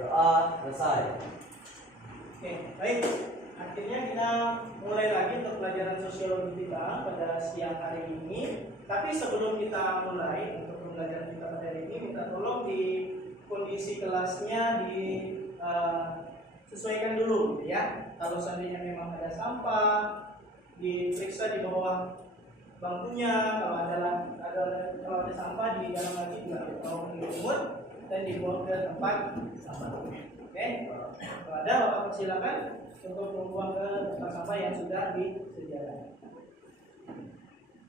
Doa selesai. Oke, baik. Akhirnya kita mulai lagi untuk pelajaran sosiologi kita pada siang hari ini. Tapi sebelum kita mulai untuk pembelajaran kita pada hari ini, minta tolong di kondisi kelasnya sesuaikan dulu, gitu ya. Kalau seandainya memang ada sampah, diperiksa di bawah bangkunya. Kalau ada sampah di dalam lagi juga mau diumur dan dibawa ke tempat sampah. Oke, kalau ada Bapak persilakan untuk membuang ke tempat sampah yang sudah disediakan.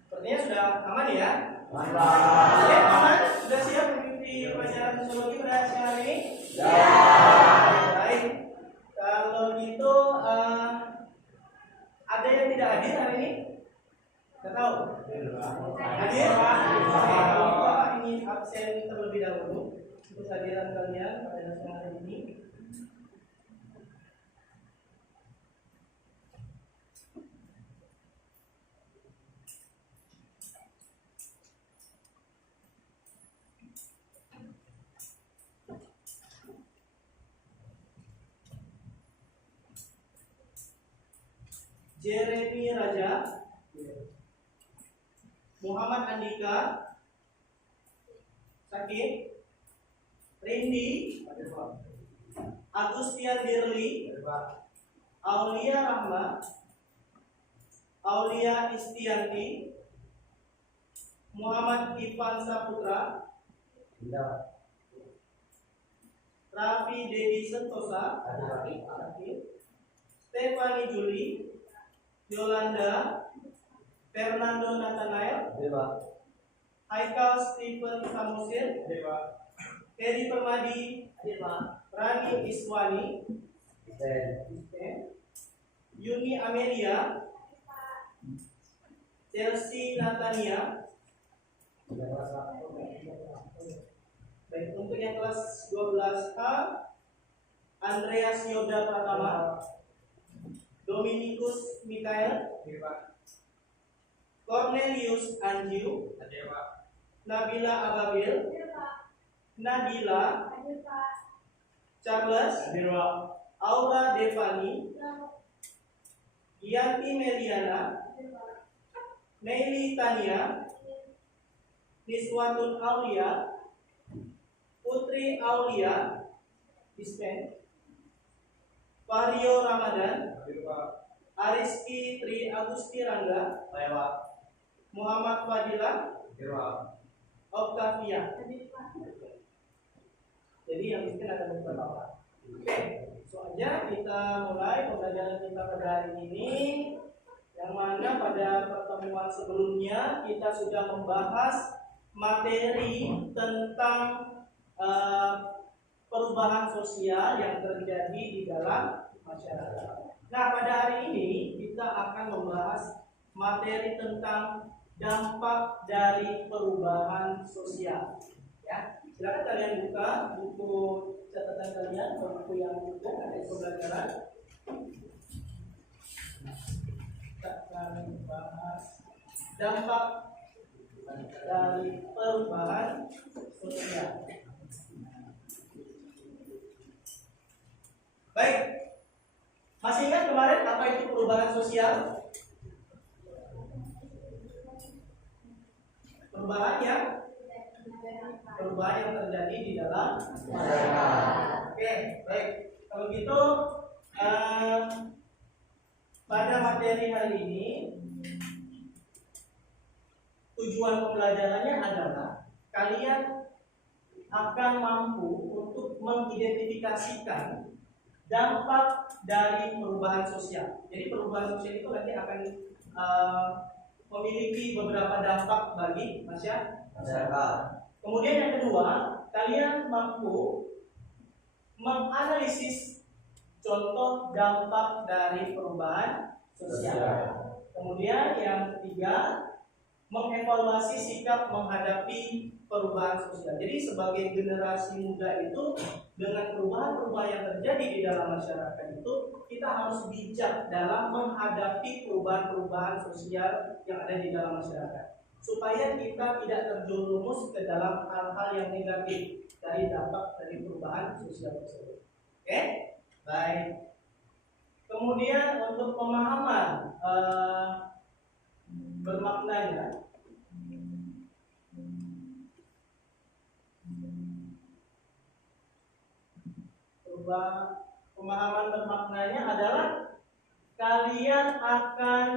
Sepertinya sudah aman ya? Oke, aman? Sudah siap mengikuti pelajaran sosiologi pada siang hari ini? Ya. Baik. Kalau gitu ada yang tidak hadir hari ini? Tidak tahu. Hadir? Bapak ingin absen terlebih dahulu untuk kehadiran kalian pada siang hari ini. Jeremy Raja, Muhammad Andika, Sakit, Rindi, Agustian Dirli, Aulia Rahma, Aulia Istianti, Muhammad Ivan Saputra, Raffi Dedi Sentosa, Stefani Juli, Yolanda, Fernando Nathanael, Haikal Stephen Samusir, Heri Permadi, Rani Iswani, Yuni Amelia, Chelsea Natania. Baik, untuk yang kelas 12A, Andreas Yoda Pratama, Dominikus Mikael, Cornelius Anjiu, Nabila Ababil, Nadila, Charles, Aura Devani, Yanti Meliana, Meili Tania, Niswatun Aulia, Putri Aulia, Dispen, Vario Ramadan, Ariski Tri Agusti Rangga, Muhammad Fadila, Octavia. Jadi yang miskin ada beberapa orang. Oke, langsung aja kita mulai pembelajaran kita pada hari ini. Yang mana pada pertemuan sebelumnya kita sudah membahas materi tentang perubahan sosial yang terjadi di dalam masyarakat. Nah, pada hari ini kita akan membahas materi tentang dampak dari perubahan sosial. Ya, silakan kalian buka buku catatan kalian, buku yang buku pembelajaran. Kita akan membahas dampak dari perubahan sosial. Baik, masih ingat kemarin apa itu perubahan sosial? Perubahan yang terjadi di dalam masyarakat. Oke, baik. Kalau gitu pada materi hari ini tujuan pembelajarannya adalah kalian akan mampu untuk mengidentifikasikan dampak dari perubahan sosial. Jadi perubahan sosial itu nanti akan memiliki beberapa dampak bagi masyarakat. Kemudian yang kedua, kalian mampu menganalisis contoh dampak dari perubahan sosial. Kemudian yang ketiga, mengevaluasi sikap menghadapi perubahan sosial. Jadi sebagai generasi muda itu, dengan perubahan-perubahan yang terjadi di dalam masyarakat itu, kita harus bijak dalam menghadapi perubahan-perubahan sosial yang ada di dalam masyarakat. supaya kita tidak terjerumus ke dalam hal-hal yang negatif dari dampak dari perubahan sosial tersebut. Oke, baik. Kemudian untuk pemahaman bermaknanya, pemahaman bermaknanya adalah kalian akan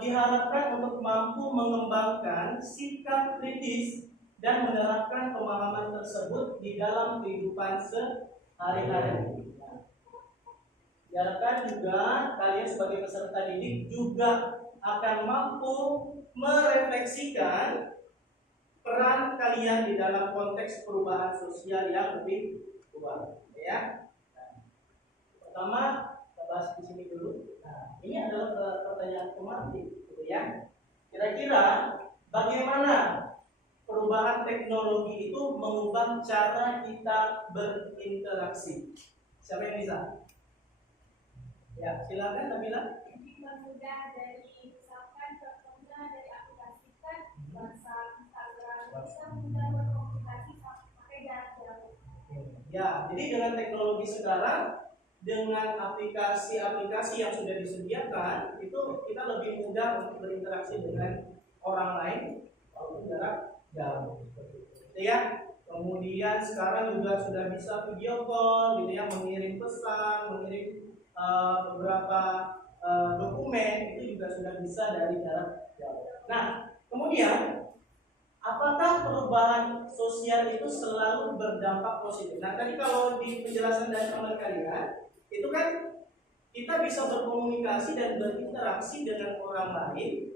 diharapkan untuk mampu mengembangkan sikap kritis dan menerapkan pemahaman tersebut di dalam kehidupan sehari-hari. Diharapkan juga kalian sebagai peserta didik juga akan mampu merefleksikan peran kalian di dalam konteks perubahan sosial yang lebih luas, ya. Nah, pertama kita bahas di sini dulu. Nah, ini adalah pertanyaan otomatis, gitu ya. Kira-kira bagaimana perubahan teknologi itu mengubah cara kita berinteraksi? Siapa yang bisa? Ya, silakan Nabila. Mudah dari misalkan contohnya dari aplikasi kan WhatsApp, Instagram, bisa mudah berkomunikasi pakai jarak jauh. Ya, jadi dengan teknologi sekarang, dengan aplikasi-aplikasi yang sudah disediakan, itu kita lebih mudah untuk berinteraksi dengan orang lain walaupun jarak jauh. Gitu ya. Kemudian sekarang juga sudah bisa video call, gitu ya, mengirim pesan, mengirim beberapa dokumen itu juga sudah bisa dari jarak jauh. Nah, kemudian apakah perubahan sosial itu selalu berdampak positif? Nah, tadi kalau di penjelasan dari teman kalian, itu kan kita bisa berkomunikasi dan berinteraksi dengan orang lain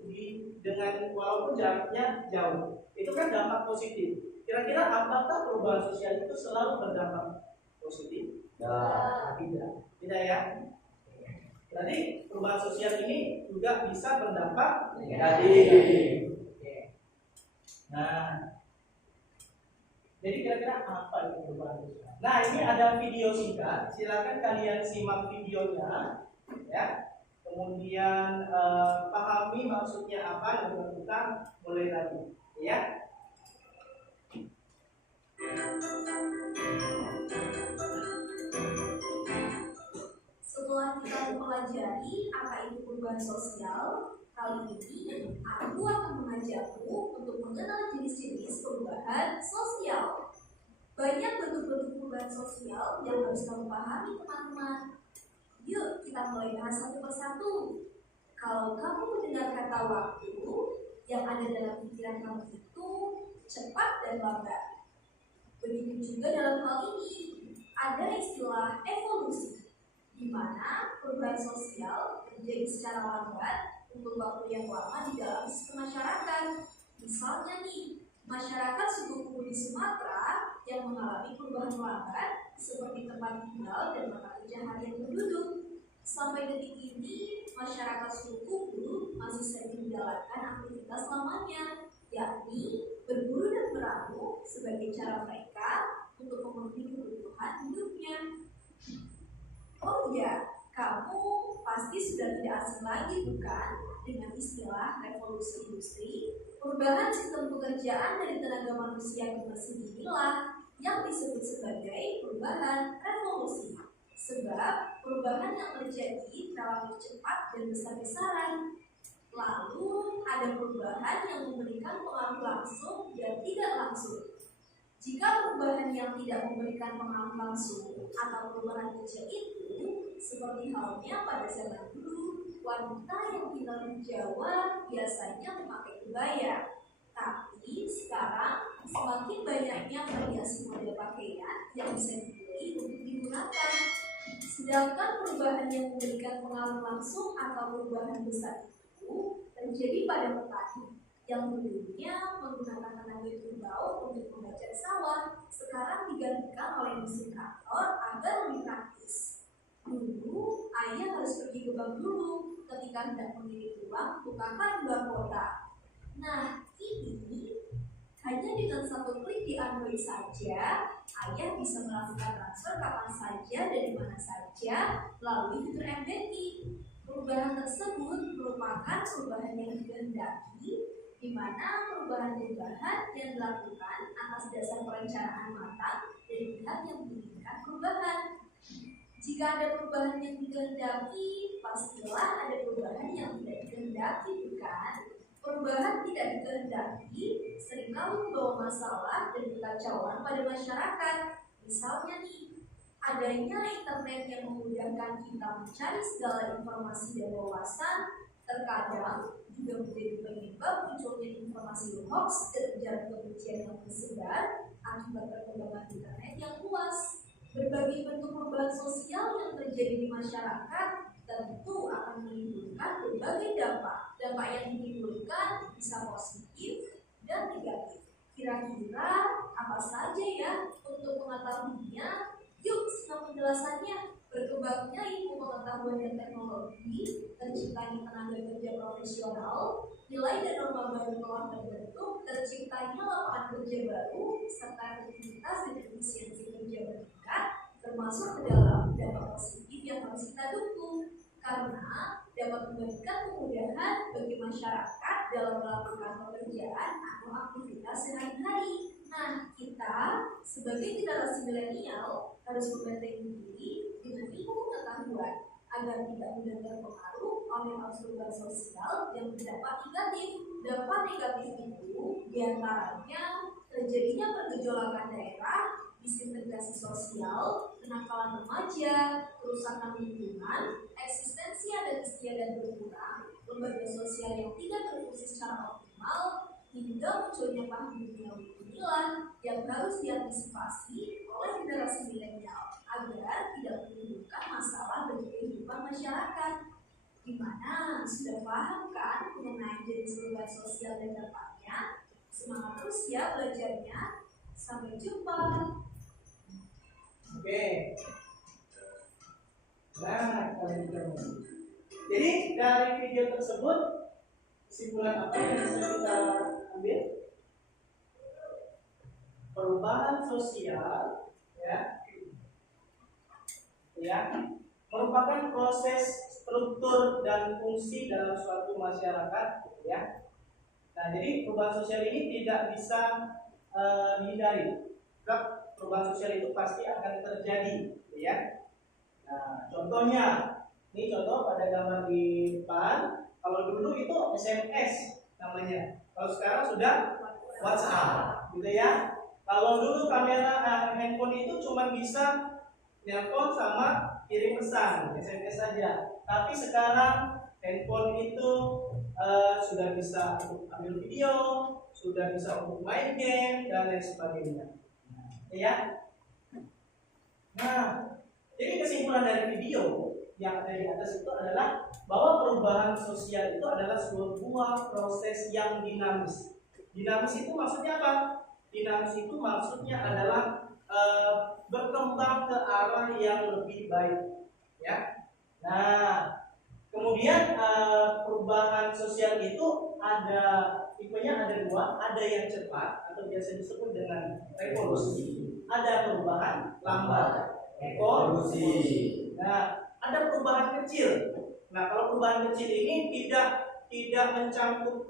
dengan walaupun jaraknya jauh. Itu kan dampak positif. Kira-kira apakah perubahan sosial itu selalu berdampak positif? Tidak ya. Jadi perubahan sosial ini juga bisa berdampak negatif. Nah, jadi kira-kira apa itu perubahan sosial? Nah, ini ada video singkat. Silakan kalian simak videonya, ya. Kemudian pahami maksudnya apa dan kita mulai lagi, ya. Setelah kita mempelajari apa itu perubahan sosial, kali ini aku akan mengajakmu untuk mengenal jenis-jenis perubahan sosial. Banyak bentuk-bentuk perubahan sosial yang harus kamu pahami, teman-teman. Yuk kita mulai bahas satu persatu. Kalau kamu mendengar kata waktu, yang ada dalam pikiran kamu itu cepat dan lambat. Begitu juga dalam hal ini, ada istilah evolusi, di mana perubahan sosial terjadi secara lambat untuk waktu yang lama di dalam sistem masyarakat. Misalnya nih, masyarakat suku Kuku di Sumatera yang mengalami perubahan lambat seperti tempat tinggal dan mata kerja harian penduduk. Sampai detik ini, masyarakat suku Kuku masih sering menjalankan aktivitas lamanya, yakni berburu dan meramu sebagai cara mereka untuk memenuhi kebutuhan hidupnya. Oh iya, kamu pasti sudah tidak asing lagi bukan dengan istilah revolusi industri? Perubahan sistem pekerjaan dari tenaga manusia ke mesin inilah yang disebut sebagai perubahan revolusi. Sebab perubahan yang terjadi relatif cepat dan besar-besaran. Lalu ada perubahan yang memberikan pengaruh langsung dan tidak langsung. Jika perubahan yang tidak memberikan pengaruh langsung atau perubahan kecil itu, seperti halnya pada zaman dulu, wanita yang tinggal di Jawa biasanya memakai kebaya. Tapi sekarang semakin banyaknya variasi model pakaian yang bisa dipilih untuk digunakan. Sedangkan perubahan yang memberikan pengaruh langsung atau perubahan besar itu terjadi pada petani yang dulunya menggunakan tenaga kerbau untuk membajak sawah, sekarang digantikan oleh mesin traktor agar lebih praktis. Dulu, ayah harus pergi ke bank dulu ketika hendak mengirim uang bukakan bank kota. Nah, kini hanya dengan satu klik di Android saja, ayah bisa melakukan transfer kapan saja dan di mana saja melalui fitur m-banking. Perubahan tersebut merupakan perubahan yang dikehendaki di mana perubahan-perubahan yang dilakukan atas dasar perencanaan matang dari pihak yang menginginkan perubahan. Jika ada perubahan yang dikehendaki, pastilah ada perubahan yang tidak dikehendaki, bukan? Perubahan tidak dikehendaki seringkali membawa masalah dan kekacauan pada masyarakat. Misalnya nih, adanya internet yang memudahkan kita mencari segala informasi dan wawasan, terkadang juga menjadi penyebab munculnya informasi hoax dan ujaran kebencian yang tersebar akibat perkembangan internet yang luas. Berbagai bentuk perubahan sosial yang terjadi di masyarakat tentu akan menimbulkan berbagai dampak. Dampak yang ditimbulkan bisa positif dan negatif. Kira-kira apa saja ya untuk mengetahuinya? Yuk, simak penjelasannya. Berkembangnya ilmu pengetahuan dan teknologi, terciptanya tenaga kerja profesional, nilai dan norma baru telah terbentuk, terciptanya lapangan kerja baru, serta efektivitas dan efisiensi kerja meningkat, termasuk ke dalam dampak positif yang harus kita dukung, karena dapat memberikan kemudahan bagi masyarakat dalam melakukan pekerjaan atau aktivitas sehari-hari. Nah, kita sebagai generasi milenial harus membentengi diri dengan ilmu pengetahuan agar tidak mudah terpengaruh oleh arus perubahan sosial yang berdampak negatif. Dampak negatif itu diantaranya terjadinya pergejolakan daerah, disintegrasi sosial, kenakalan remaja, kerusakan lingkungan, eksistensi dan kestiadaan berkurang, lembaga sosial yang tidak berfungsi secara optimal, hingga munculnya paham duniawi inilah yang harus diantisipasi oleh generasi milenial agar tidak menimbulkan masalah bagi kehidupan masyarakat. Gimana? Sudah paham kan mengenai jenis perubahan sosial dan dampaknya? Semangat terus ya belajarnya. Sampai jumpa. Oke. Nah, jadi dari video tersebut kesimpulan apa yang bisa kita ambil? Perubahan sosial merupakan proses struktur dan fungsi dalam suatu masyarakat ya. Nah, jadi perubahan sosial ini tidak bisa dihindari. Perubahan sosial itu pasti akan terjadi ya. Nah, contohnya ini contoh pada gambar di depan. Kalau dulu itu SMS namanya. Kalau sekarang sudah WhatsApp gitu ya. Kalau dulu kamera handphone itu cuma bisa telepon sama kirim pesan, SMS saja. Tapi sekarang handphone itu sudah bisa untuk ambil video, sudah bisa untuk main game dan lain sebagainya. Ya. Nah, jadi kesimpulan dari video yang ada di atas itu adalah bahwa perubahan sosial itu adalah sebuah proses yang dinamis. Dinamis itu maksudnya apa? Dinamis itu maksudnya adalah berkembang ke arah yang lebih baik, ya. Nah, kemudian perubahan sosial itu ada tipenya ada dua, ada yang cepat atau biasa disebut dengan revolusi, ada perubahan lambat, evolusi. Nah, ada perubahan kecil. Nah, kalau perubahan kecil ini tidak mencakup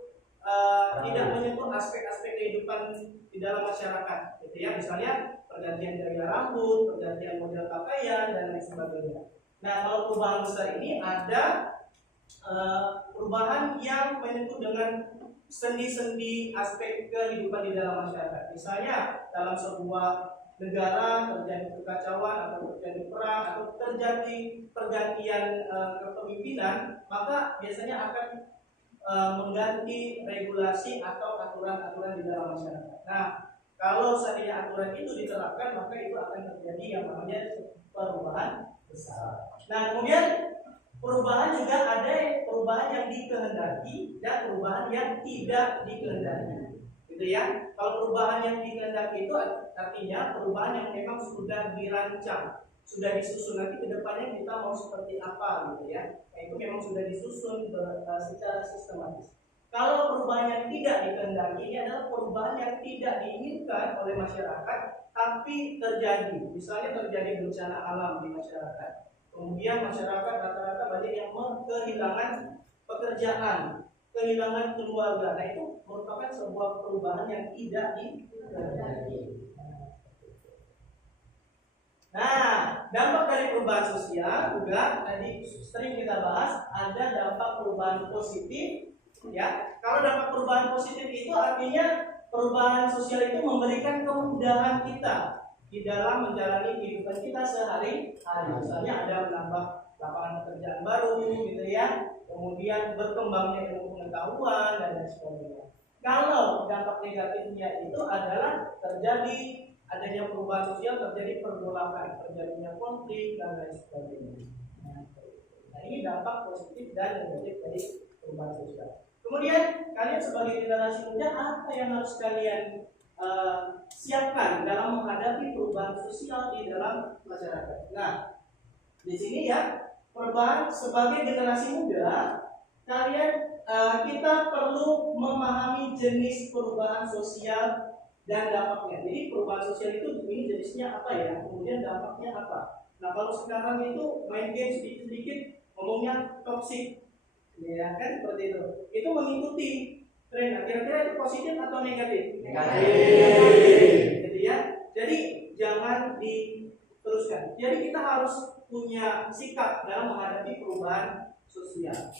tidak menyentuh aspek-aspek kehidupan di dalam masyarakat, gitu ya. Misalnya pergantian gaya rambut, pergantian model pakaian dan lain sebagainya. Nah, kalau perubahan besar ini ada perubahan yang menyentuh dengan sendi-sendi aspek kehidupan di dalam masyarakat. Misalnya dalam sebuah negara terjadi kekacauan atau terjadi perang atau terjadi pergantian kepemimpinan, maka biasanya akan mengganti regulasi atau aturan-aturan di dalam masyarakat. Nah, kalau seandainya aturan itu diterapkan, maka itu akan terjadi yang namanya perubahan besar. Nah, kemudian perubahan juga ada perubahan yang dikehendaki dan perubahan yang tidak dikehendaki, gitu ya. Kalau perubahan yang dikehendaki itu artinya perubahan yang memang sudah dirancang, sudah disusun, nanti ke depannya kita mau seperti apa, gitu ya. Nah, itu memang sudah disusun secara sistematis. Kalau perubahan yang tidak dikehendaki ini adalah perubahan yang tidak diinginkan oleh masyarakat, tapi terjadi. Misalnya terjadi bencana alam di masyarakat. Kemudian masyarakat rata-rata banyak yang kehilangan pekerjaan. kehilangan keluarga. Nah, itu merupakan sebuah perubahan yang tidak terjadi. Nah, dampak dari perubahan sosial juga tadi sering kita bahas, ada dampak perubahan positif, ya. Kalau dampak perubahan positif itu artinya perubahan sosial itu memberikan kemudahan kita di dalam menjalani kehidupan kita sehari-hari. Misalnya ada menambah lapangan pekerjaan baru, gitu ya. Kemudian berkembangnya ilmu pengetahuan dan lain sebagainya. Kalau dampak negatifnya itu adalah terjadi adanya perubahan sosial, terjadi pergolakan, terjadinya konflik dan lain sebagainya. Nah, ini dampak positif dan negatif dari perubahan sosial. Kemudian kalian sebagai generasi muda, apa yang harus kalian siapkan dalam menghadapi perubahan sosial di dalam masyarakat? Nah, di sini ya, perubahan sebagai generasi muda, kalian kita perlu memahami jenis perubahan sosial dan dampaknya. Jadi perubahan sosial itu ini jenisnya apa ya, kemudian dampaknya apa. Nah, kalau sekarang itu main game sedikit-sedikit ngomongnya toxic, ya kan, seperti itu. Itu mengikuti tren. Nah, kira-kira itu positif atau negatif? Negatif. Gitu ya. Jadi jangan diteruskan. Jadi kita harus punya sikap dalam menghadapi perubahan sosial.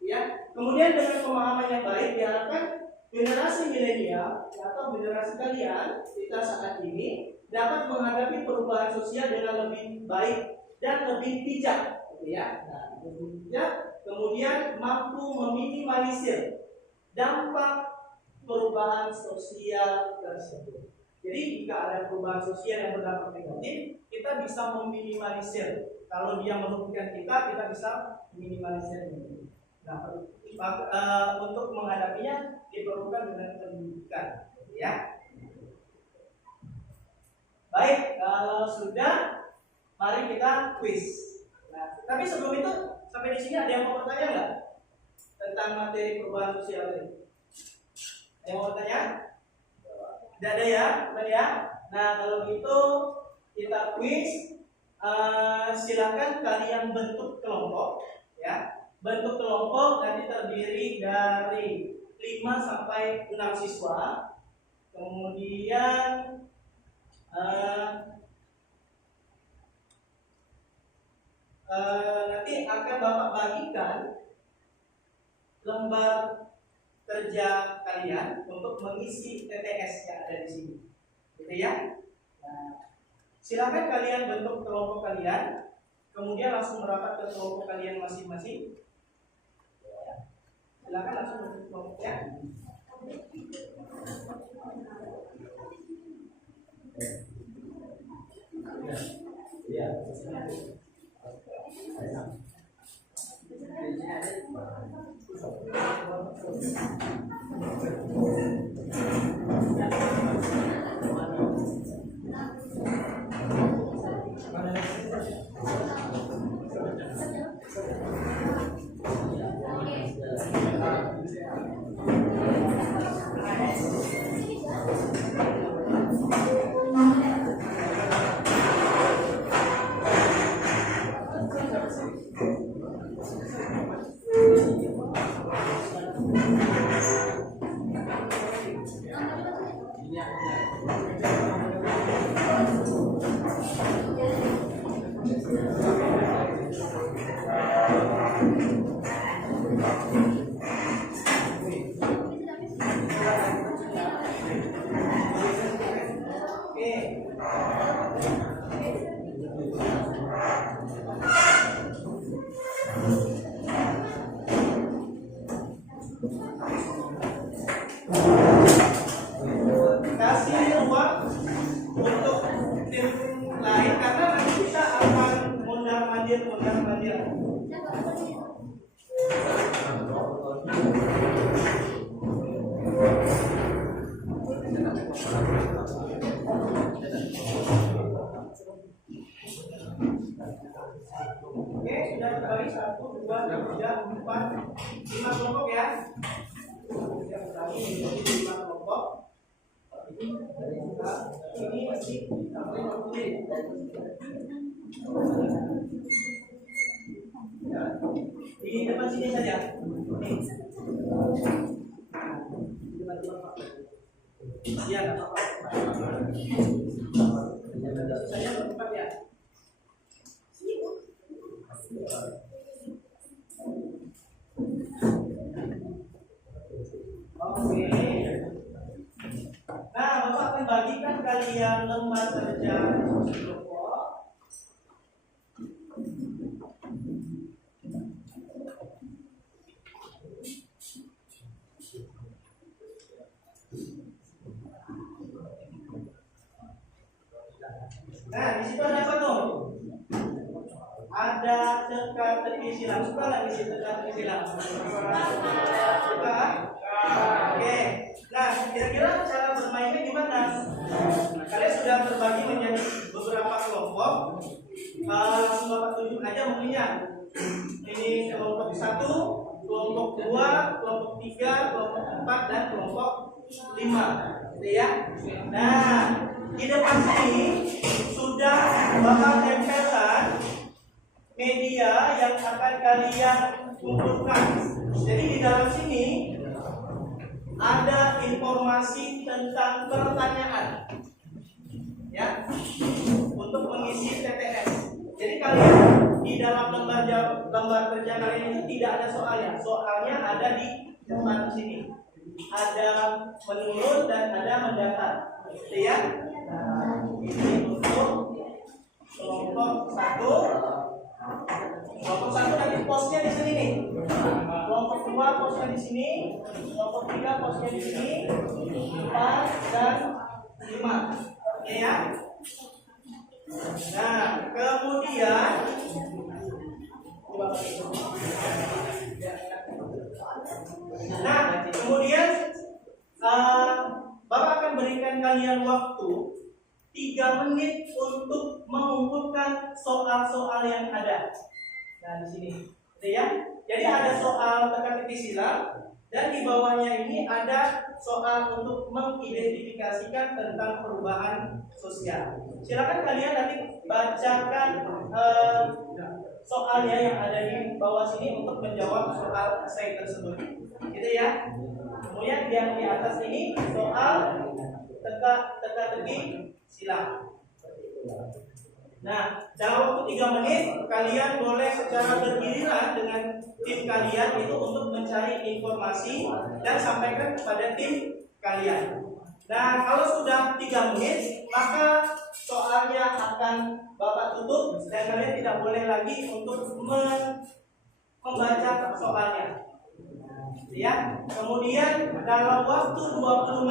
Ya. Kemudian dengan pemahaman yang baik diharapkan generasi milenial atau generasi kalian kita saat ini dapat menghadapi perubahan sosial dengan lebih baik dan lebih bijak, gitu ya. Nah, lebih bijak, kemudian mampu meminimalisir dampak perubahan sosial tersebut. Jadi jika ada perubahan sosial yang berdampak negatif, kita bisa meminimalisir. Kalau dia merugikan kita bisa meminimalisir. Nah, untuk menghadapinya diperlukan dengan pendidikan, ya. Baik, kalau sudah, mari kita quiz. Nah, tapi sebelum itu, sampai di sini ada yang mau bertanya nggak tentang materi perubahan sosial ini? Ada yang mau bertanya? Tidak ada ya, teman ya. Nah, kalau gitu kita quiz. Silakan kalian bentuk kelompok, ya. Bentuk kelompok nanti terdiri dari 5 sampai 6 siswa. Kemudian nanti akan Bapak bagikan lembar kerja kalian untuk mengisi TTS yang ada di sini, gitu ya. Nah, silakan kalian bentuk kelompok kalian, kemudian langsung merapat ke kelompok kalian masing-masing. Silakan langsung bentuk kelompoknya. Ya. Di depan sini saja. kalian lembar kerja diskusi kelompok. Nah, di situ ada apa tuh? Ada teka-teki silang. Suka nggak isi teka-teki silang? Suka? Oke. Nah, kira-kira cara bermainnya gimana? Kalian sudah terbagi menjadi beberapa kelompok. Langsung Bapak tunjuk aja mungkinnya. Ini kelompok 1, kelompok 2, kelompok 3, kelompok 4, dan kelompok 5. Gitu ya. Nah, di depan sini sudah Bapak tempelkan media yang akan kalian kumpulkan. Jadi di dalam sini ada informasi tentang pertanyaan, ya, untuk mengisi TTS. Jadi kalian di dalam lembar kerja kalian itu tidak ada soalnya. Soalnya ada di depan sini. Ada menurun dan ada mendatar. Gitu ya. Nah, ini untuk kelompok 1. Kelompok 1 nanti posnya di sini nih. Kelompok 2 posnya di sini. Kelompok 3 posnya di sini. 4 dan 5. Oke ya. Nah, kemudian Bapak akan berikan kalian waktu 3 menit untuk mengumpulkan soal-soal yang ada. Nah, di sini, gitu ya. Jadi ada soal teka-teki silang dan di bawahnya ini ada soal untuk mengidentifikasikan tentang perubahan sosial. Silakan kalian nanti bacakan soalnya yang ada di bawah sini untuk menjawab soal esai tersebut. Gitu ya. Kemudian yang di atas ini soal teka-teki silang. Nah, dalam waktu 3 menit kalian boleh secara bergiliran dengan tim kalian itu untuk mencari informasi dan sampaikan kepada tim kalian. Nah, kalau sudah 3 menit, maka soalnya akan Bapak tutup dan kalian tidak boleh lagi untuk membaca soalnya. Ya, kemudian dalam waktu 20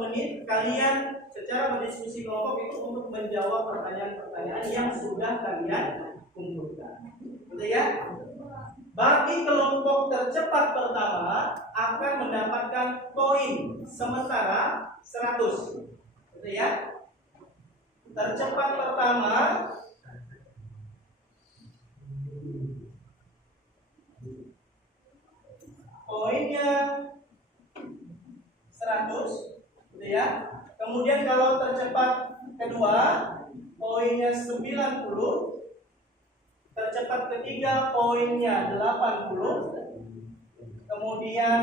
menit kalian secara berdiskusi kelompok itu untuk menjawab pertanyaan-pertanyaan yang sudah kalian kumpulkan. Gitu ya? Bagi kelompok tercepat pertama akan mendapatkan poin sementara 100. Gitu ya? Tercepat pertama poinnya 100, gitu ya. Kemudian kalau tercepat kedua poinnya 90, tercepat ketiga poinnya 80, kemudian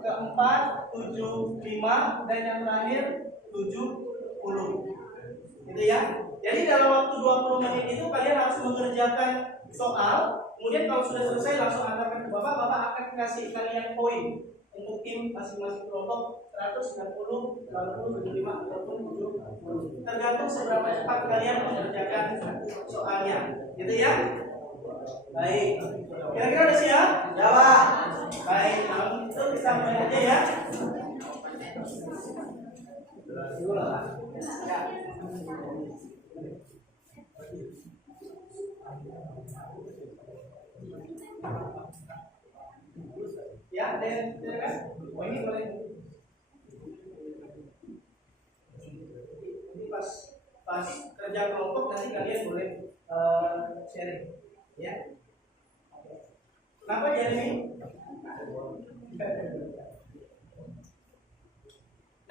keempat 75 dan yang terakhir 70. Gitu ya. Jadi dalam waktu 20 menit itu kalian harus mengerjakan soal. Kemudian kalau sudah selesai langsung antarkan ke Bapak akan kasih kalian poin untuk tim masing-masing kelompok 100, 90, 80, 75 ataupun 70. Tergantung seberapa cepat kalian mengerjakan soalnya. Gitu ya. Baik. Kira-kira udah siap? Jawab. Baik, kalau itu kita mulai aja ya. Ya, dan oh ini boleh. Ini pas kerja kelompok nanti kalian boleh sharing, ya. Kenapa Jeremy?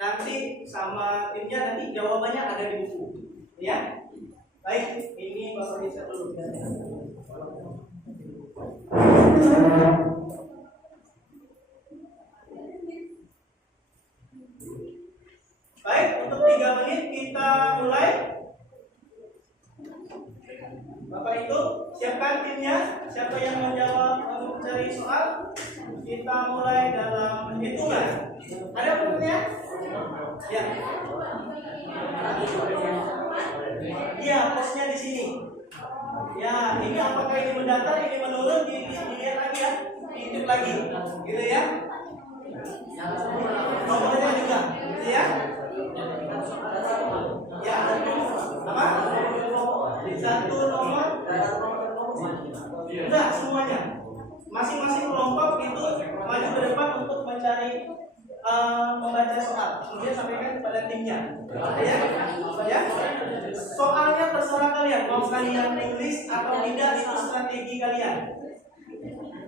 Nanti sama timnya nanti jawabannya ada di buku, ya. Baik, ini Bapak bisa dulu. Baik, untuk 3 menit kita mulai. Bapak itu siapkan timnya. Siapa yang menjawab untuk mencari soal? Kita mulai dalam hitungan. Ada pertanyaan? Ya. Iya, posnya di sini. Ya, ini apakah ini mendatar, ini menurun, dilihat lagi ya, diintip lagi, gitu ya. Nomornya juga, gitu ya. Ya, apa? Satu nomor. Enggak semuanya. Masing-masing kelompok itu maju ke depan untuk mencari membaca soal, kemudian sampaikan kepada timnya. Ya. Soalnya terserah kalian, mau kalian tulis atau tidak itu strategi kalian.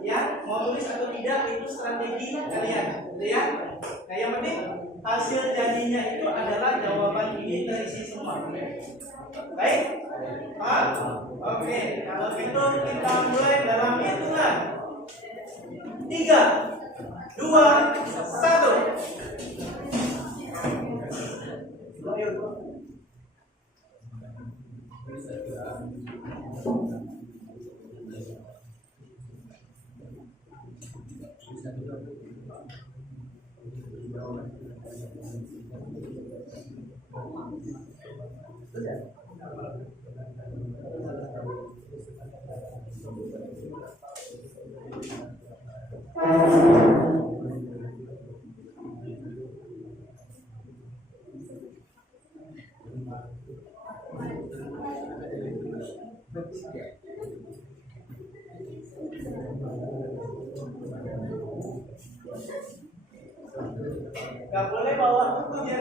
Ya, mau tulis atau tidak itu strategi kalian, gitu ya. Nah, yang penting hasil jadinya itu adalah jawaban ini terisi semua. Baik? Oke, kalau gitu kita mulai dalam hitungan 3, 2, 1. Gak boleh bawa buku ya,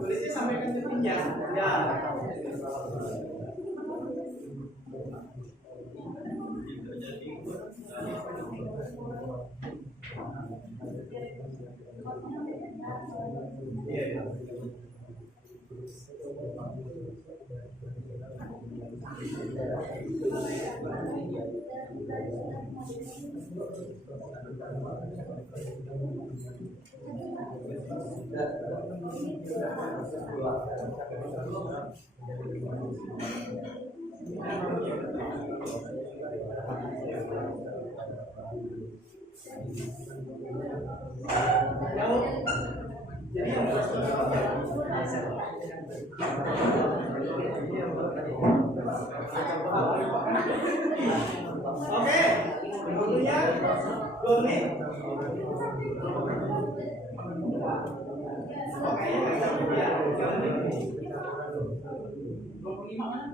tulisnya sampai ke titiknya. Ya. Jadi oke, waktunya 2 menit. Oke, ya, 3 menit. 25 mana?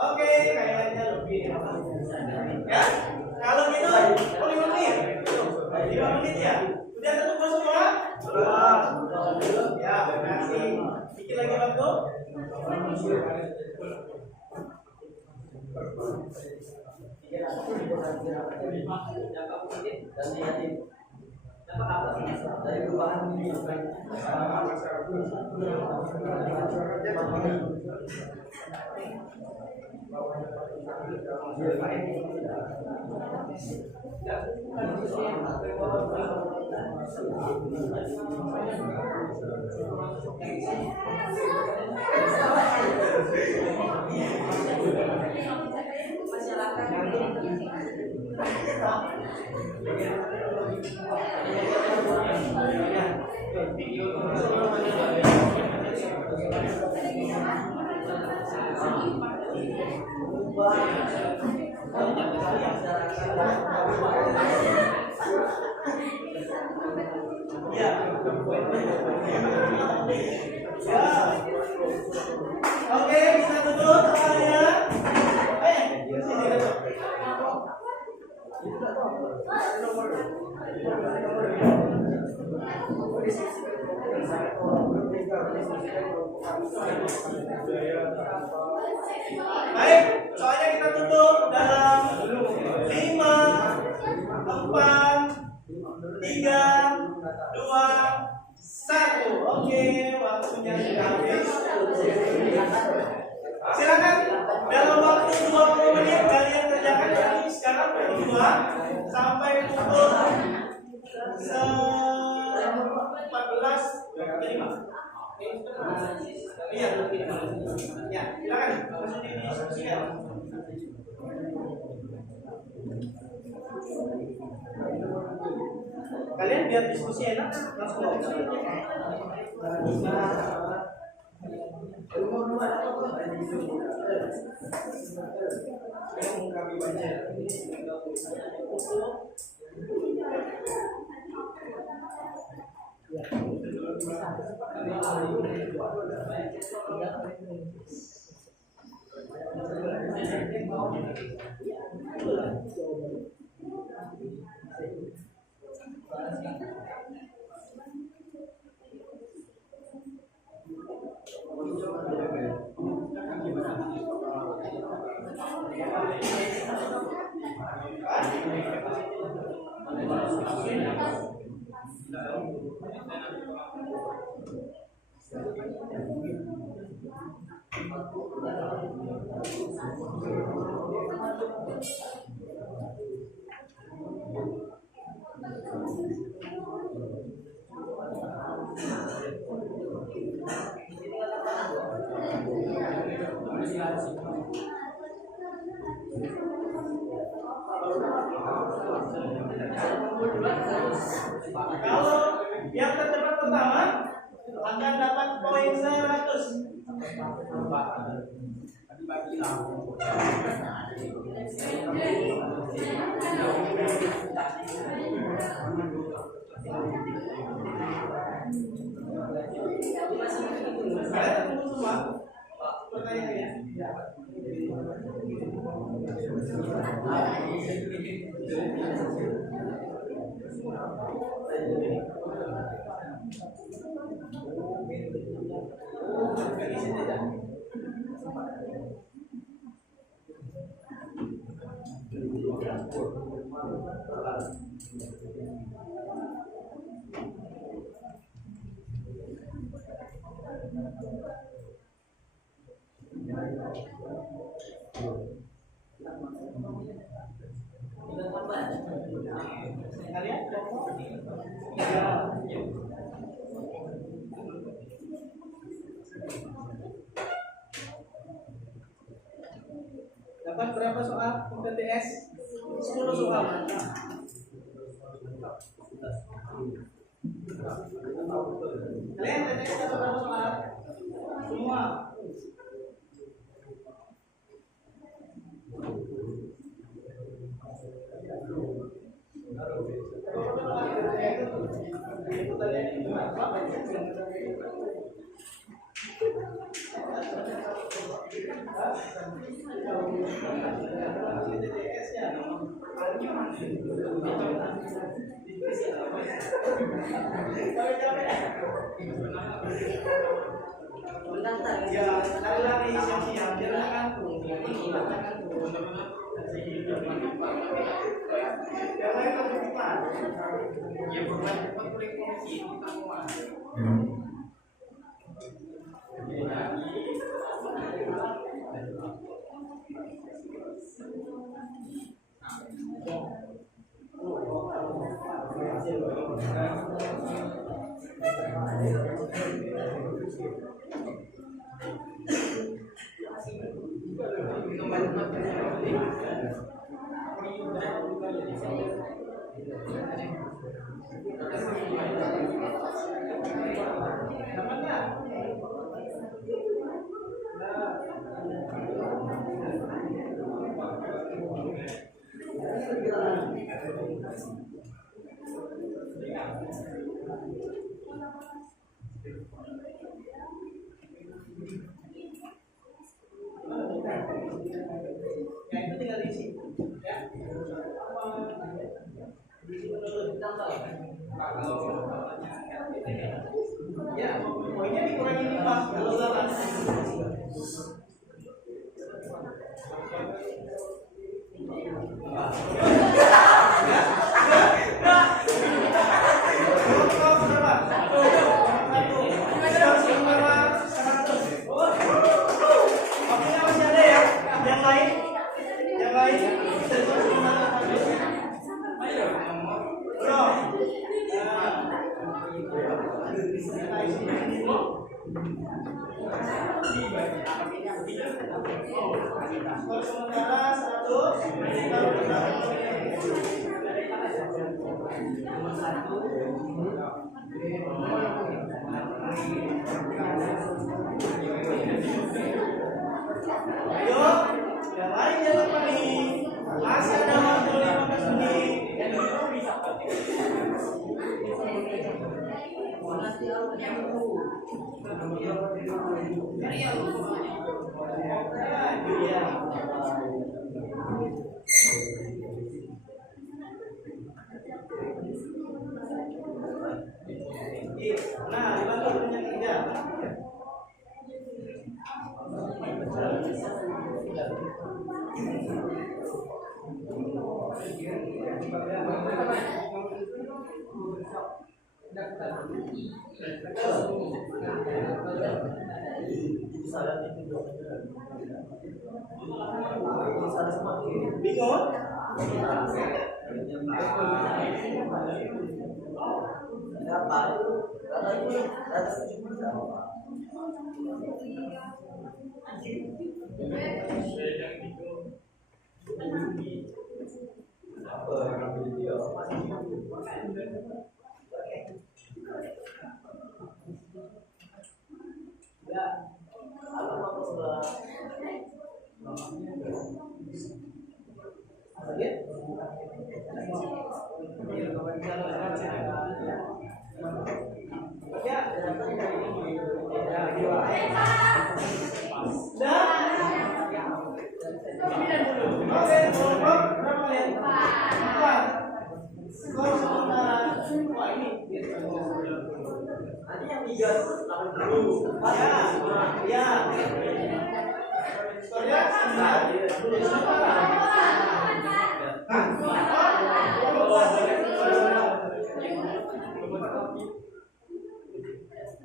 Oke, kayaknya lebih ya. Kalau gitu, 5 menit. 5 menit ya. Udah ketemu semua? Belum. Ya, kasih dikit lagi waktu. Dari perubahan ini Oke, bisa tutup tangannya. Baik, soalnya kita tutup dalam 5, 4, 3, 2, 1. Oke, waktunya sudah habis. Silakan dalam waktu 20 menit kalian kerjakan dari sekarang pukul 2 sampai pukul 14.45. Iya, ya, silakan langsung didiskusikan. Kalian biar diskusi enak, langsung ngobrol. Kalau yang tercepat pertama akan dapat poin 100. Kalian tunggu semua pertanyaannya. Kalian? Dapat berapa soal UTS? 10 soal. Kalian TTS dapat berapa soal? Semua. Ya, sekali lagi siang-siang biar kantung. Yang lain kamu cepat. Ya, bukan cepat kulik komisi semua. Ya itu tinggal diisi, ya. Ya, poinnya dikurangi 5 kalau salah. Skor sementara 100. Ayo, yang lain jangan panik. Masih ada waktu 15 menit. Nah, dibantu dengan kerja. Bingung?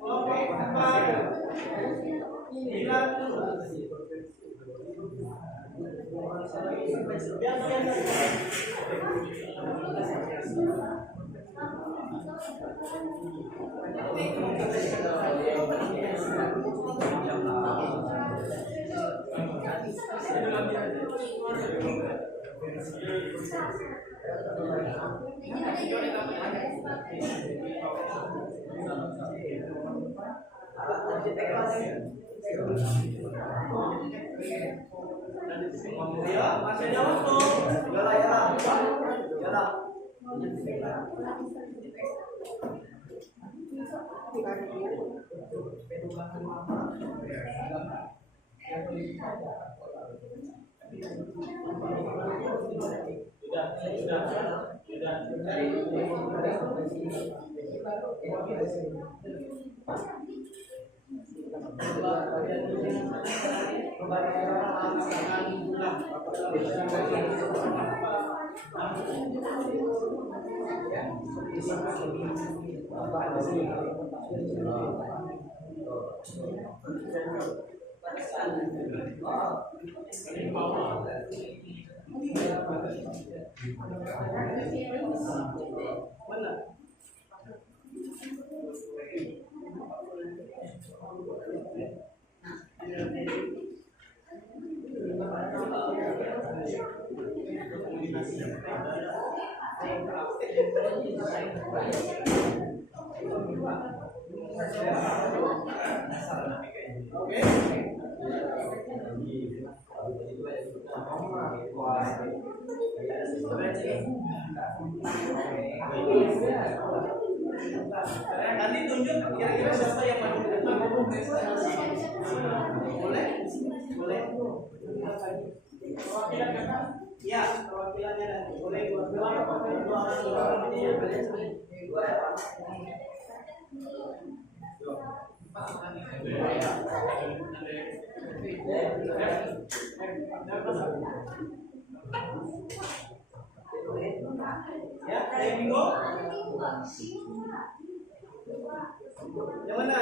Oke, cepat. 90. Ya, masih ada waktu. Jalan. Nanti tunjuk kira-kira siapa yang maju ke depan ngomong prestasi. Boleh? Boleh. Perwakilan kata? Ya, perwakilannya nanti. Boleh dua orang ini ya. Ya, yang bingo? Yang mana?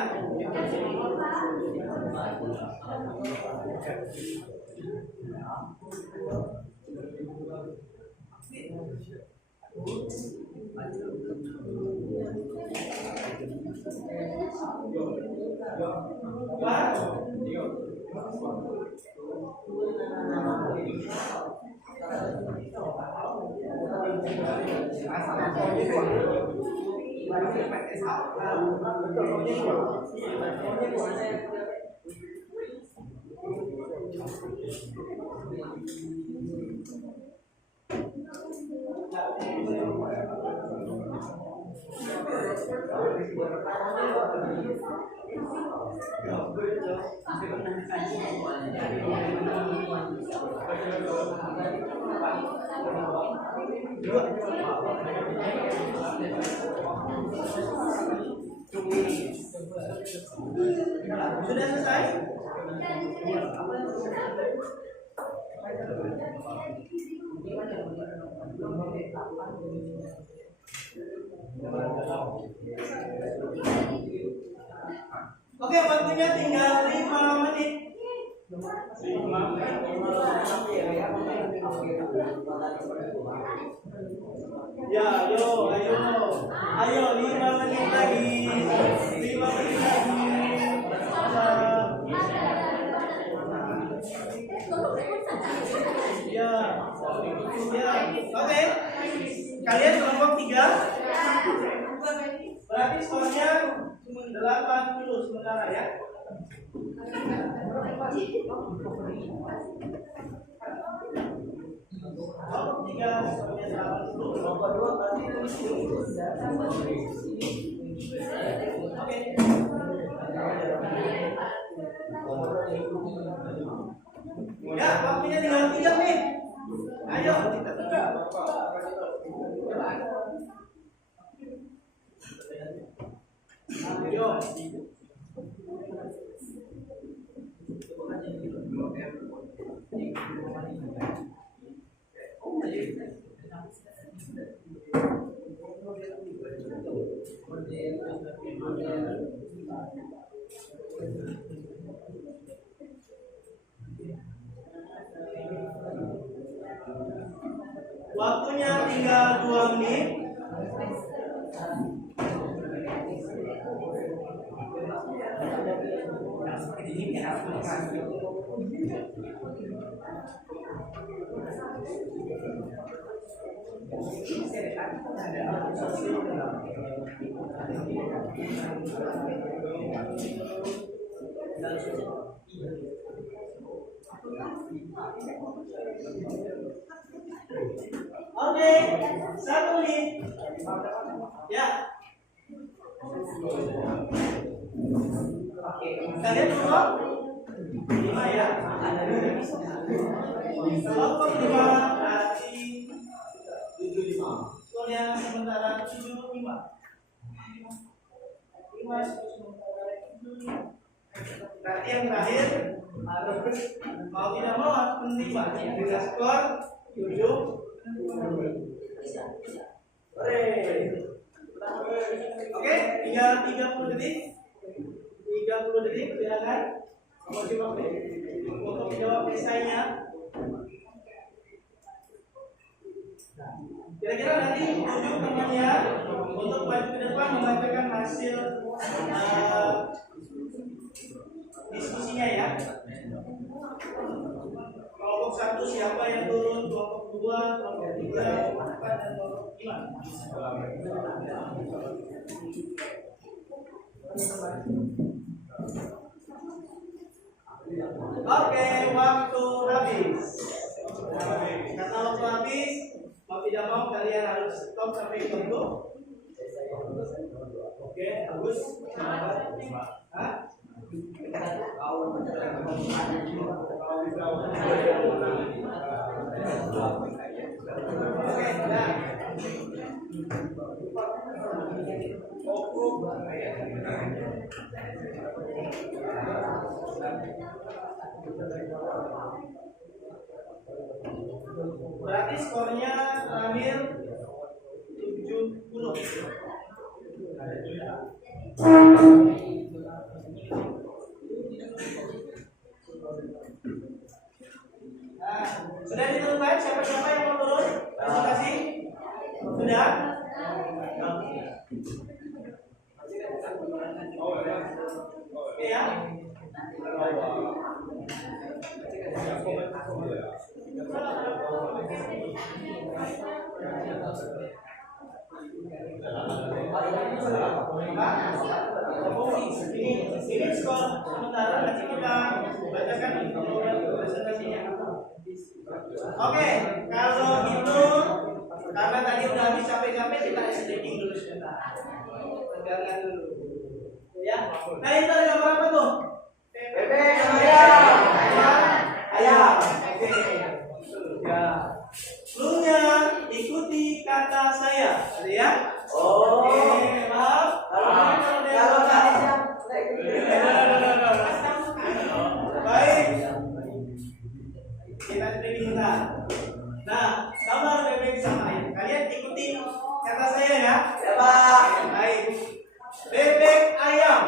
Sudah selesai? Oke, waktunya tinggal 5 menit. Ya, ayo, 5 menit lagi. 5 menit lagi. Ya, oke. Kalian kelompok 3. Berarti skornya 80 sementara ya. Kelompok 3 skornya 80. Kelompok 2 berarti ya, waktunya tinggal 3 menit. Ayo. Waktunya tinggal 2 menit. Oke, 1 menit. Ya. Kalian kelompok 5 ya. Kelompok 5 berarti 75. Skornya sementara 75. 5 sementara 75. Berarti yang terakhir harus mau tidak mau harus menerima dengan skor 7. Oke, tinggal 30 detik. 30 detik, silakan. Mau coba untuk menjawab esainya. Kira-kira nanti tunjuk temannya untuk maju ke depan membacakan hasil diskusinya ya. Kelompok 1 siapa yang turun, kelompok 2, kelompok 3, kelompok 4, dan kelompok 5. Oke, waktu habis. Karena waktu habis, mau tidak mau kalian harus stop sampai itu. Oke, bagus. Hah? Berarti skornya terakhir 70. Nah, sudah ditentukan siapa-siapa yang mau turun? Presentasi? Sudah? Oke ya. Ini skor sementara nanti kita bacakan presentasinya. Oke, kalau gitu karena tadi udah habis capek-capek kita stretching dulu sebentar. Pegangan dulu. Ya. Nah, itu ada gambar apa tuh? Bebek ayam. Ayam. Oke. Ya. Cluenya ikuti kata saya. Ada ya? Oh. Oke, maaf. Kalau baik. Kita stretching bentar. Nah, gambar bebek sama ayam. Kalian ikuti kata saya ya. Ya, Pak. Baik. Bebek ayam.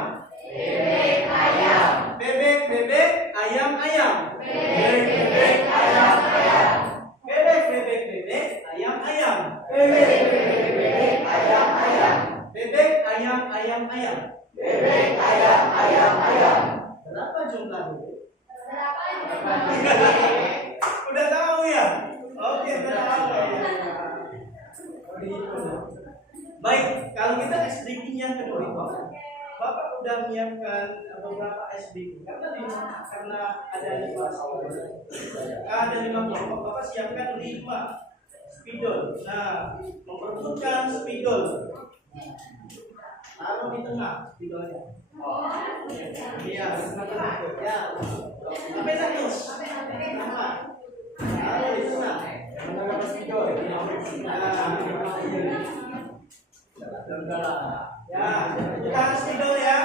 Bebek ayam. Bebek bebek ayam ayam. Bebek bebek ayam ayam. Bebek bebek bebek ayam ayam. Bebek bebek bebek ayam ayam. Bebek ayam ayam ayam. Bebek ayam ayam ayam. Berapa jumlah bebek? Udah tahu ya? Oke, udah tahu ya. Baik, kalau kita SDG yang kedua itu, Bapak udah menyiapkan beberapa SDG karena ada 5 kelompok, Bapak siapkan 5 spidol. Nah, memperbutkan spidol. Taruh di tengah spidolnya. Iya, ya. Sampai satu. Taruh di tengah. Ya, kita harus tidur ya.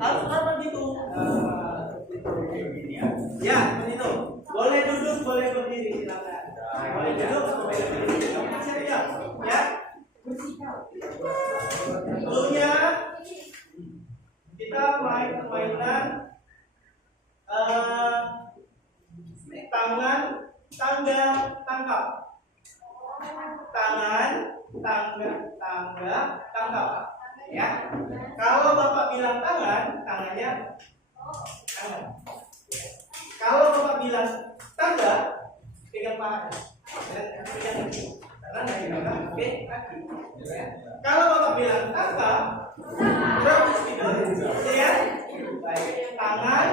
Harus apa gitu? Ya, seperti itu. Boleh duduk, boleh berdiri, silakan. Boleh duduk, boleh berdiri. Siap, ya. Dulunya kita main permainan tangga, tangkap. Tangan, tangga, tangkap. Ya. Kalau Bapak bilang tangan, tangannya tangan. Kalau Bapak bilang tangga, pegang paha. Pegang kaki. Tangan dari belakang, oke, kaki. Ya. Kalau Bapak bilang tangga, terus gitu. Ya. Baik. Tangan,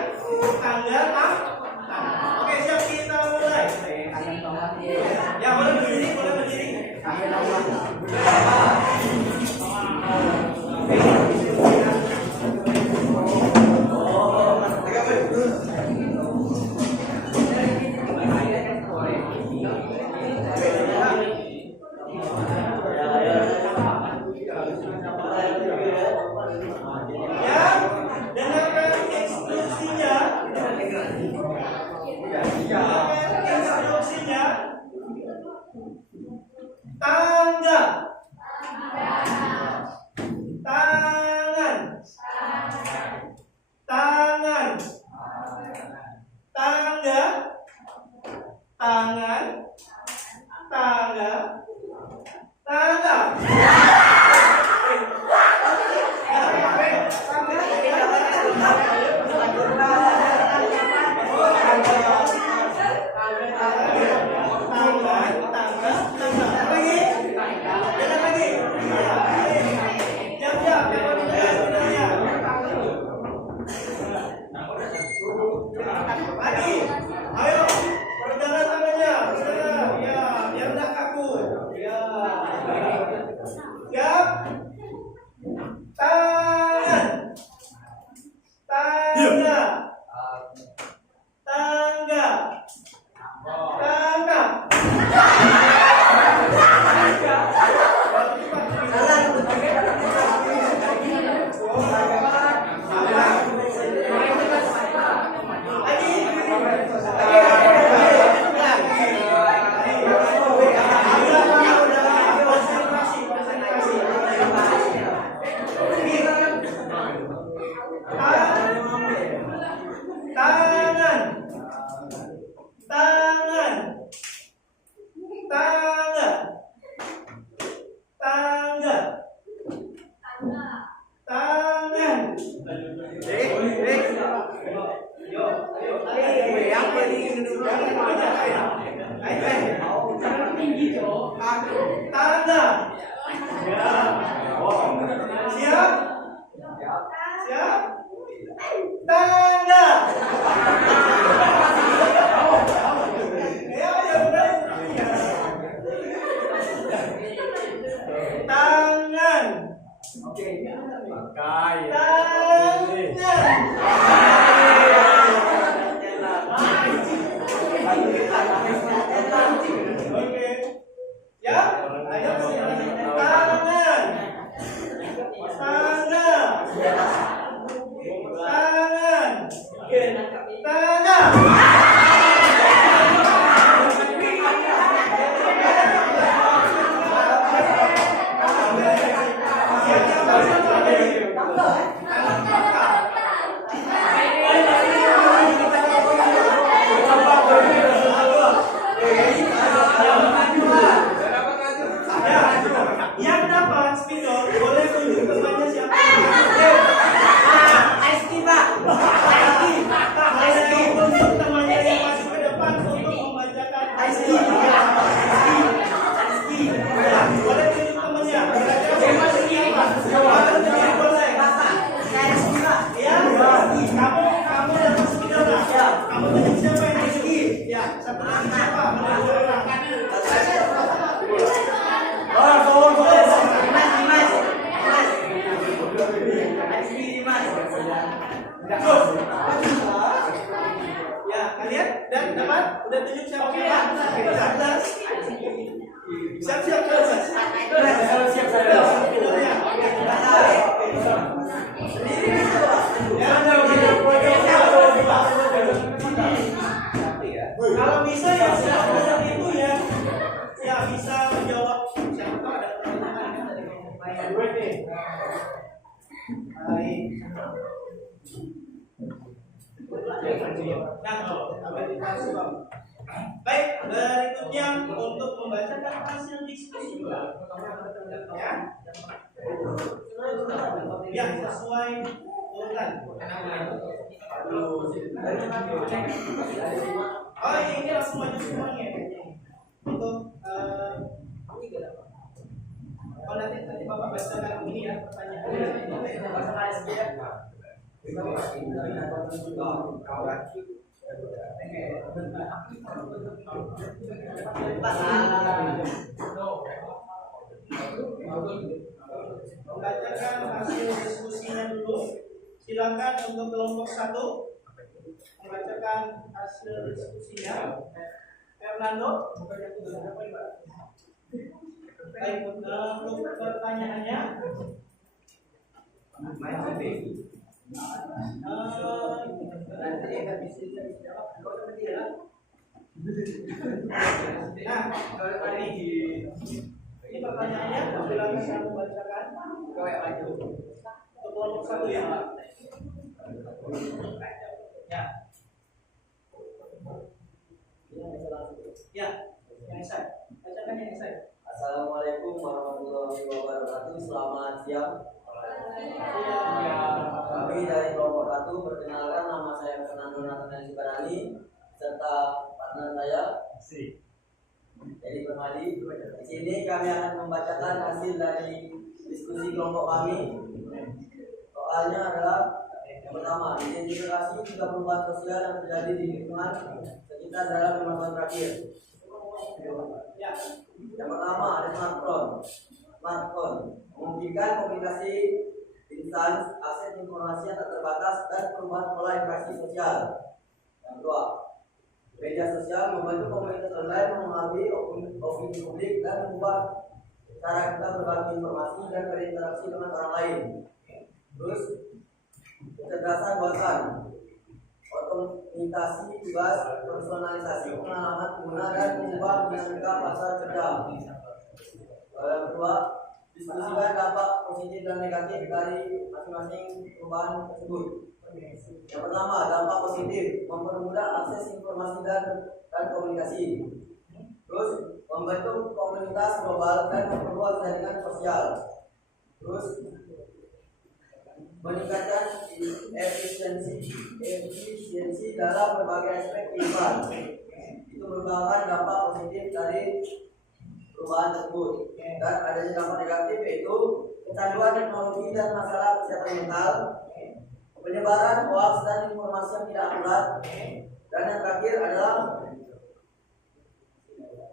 tangga, tangan. Oke, siap, kita mulai. Ya, boleh berdiri, boleh berdiri. Instruksinya tangga, tangan, tangan, tangga, tangan, tangga, tangga. Kalau bisa ya silakan ibu ya. Ya bisa menjawab. Siapa tahu ada pertanyaan dari gue nih. Baik. Nah, apa dikasih Bang? Baik, berikutnya untuk membacakan hasil diskusi ya. Ya, sesuai urutan. Oh, ini langsung maju semuanya. Untuk nanti Bapak bacakan ini ya pertanyaannya. Membacakan hasil diskusinya dulu. Silakan untuk kelompok 1 membacakan hasil diskusinya. Fernando, baik, untuk pertanyaannya. Ini pertanyaannya, silakan saya membacakan. Untuk kelompok 1 ya. Ya, yang saya bacakan yang saya. Assalamualaikum warahmatullahi wabarakatuh. Selamat siang. Kami dari kelompok 1 perkenalkan, nama saya Fernando Nathanael Sukarani serta partner saya Edi Permadi. Di sini kami akan membacakan hasil dari diskusi kelompok kami. Soalnya adalah yang pertama, identifikasi 3 perubahan sosial yang terjadi di lingkungan sekitar dalam 5 tahun terakhir. Yang pertama ada smartphone memungkinkan komunikasi instan, akses informasi yang tak terbatas, dan perubahan pola interaksi sosial. Yang kedua, media sosial membantu komunitas online mempengaruhi opini publik dan mengubah cara kita berbagi informasi dan berinteraksi dengan orang lain. Terus, kecerdasan buatan, otomatisasi tugas, personalisasi pengalaman pengguna, dan mengubah dinamika pasar kerja. Yang kedua, diskusikan dampak positif dan negatif dari masing-masing perubahan tersebut. Yang pertama, dampak positif, mempermudah akses informasi dan komunikasi. Terus, membentuk komunitas global dan memperluas jaringan sosial. Terus, meningkatkan efisiensi dalam berbagai aspek kehidupan. Itu merupakan dampak positif dari perubahan tersebut. Dan adanya dampak negatif yaitu kecanduan teknologi dan masalah kesehatan mental, penyebaran hoax dan informasi yang tidak akurat, dan yang terakhir adalah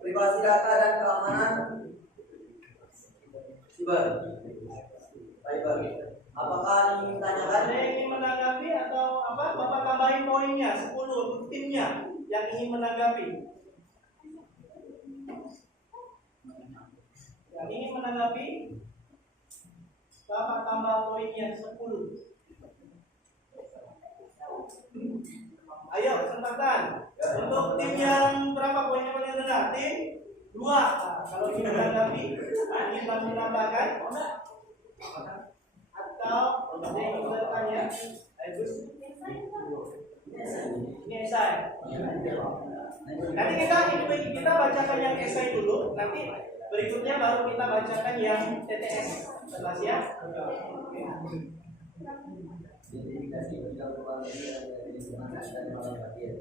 privasi data dan keamanan siber. Apakah ingin ditanyakan? Ada yang ingin menanggapi atau apa? Bapak tambahin poinnya 10 untuk timnya yang ingin menanggapi. Yang ingin menanggapi, Bapak tambah poinnya 10. Ayo, kesempatan. Untuk tim yang berapa poinnya paling rendah? Tim 2. Kalau ingin menanggapi, ingin menambahkan atau ada yang ingin bertanya? Bagus. Ini esai. Nanti kita bacakan yang esai dulu. Nanti berikutnya baru kita bacakan yang TTS. Jelas ya? Identifikasi 3 perubahan sosial yang terjadi di lingkungan sekitar 5 tahun terakhir.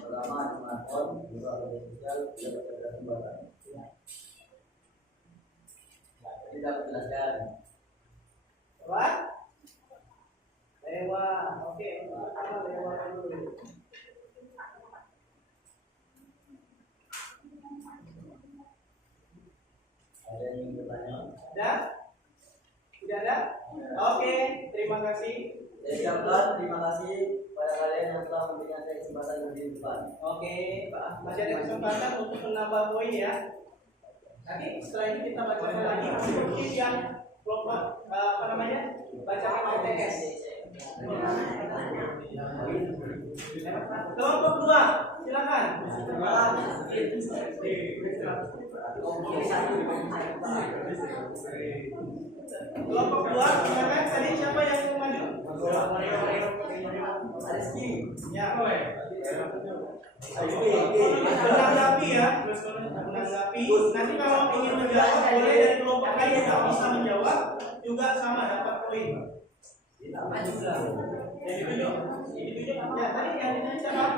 Pertama, smartphone, kedua media sosial, ketiga kecerdasan buatan. Jadi dapat jelaskan. Coba. Lewat. Oke. Lewat dulu. Ada yang ingin bertanya? Ada? Tidak ada? Oke, terima kasih. Saya siapkan, terima kasih pada kalian yang telah memberikan saya kesempatan berdiri di depan. Oke, Pak. Masih ada kesempatan untuk menambah poin ya. Nanti setelah ini kita bacakan lagi untuk yang kelompok apa namanya? Bacakan TTS. Kelompok 2, silakan. Kelompok 2, silakan. Tadi siapa yang mau maju? Rizky. Ya. Rizky. Menanggapi ya, menanggapi. Nanti kalau ingin menjawab boleh dari kelompok lain yang bisa menjawab juga sama dapat poin. Yang ditunjuk, ya tadi yang ditunjuk siapa?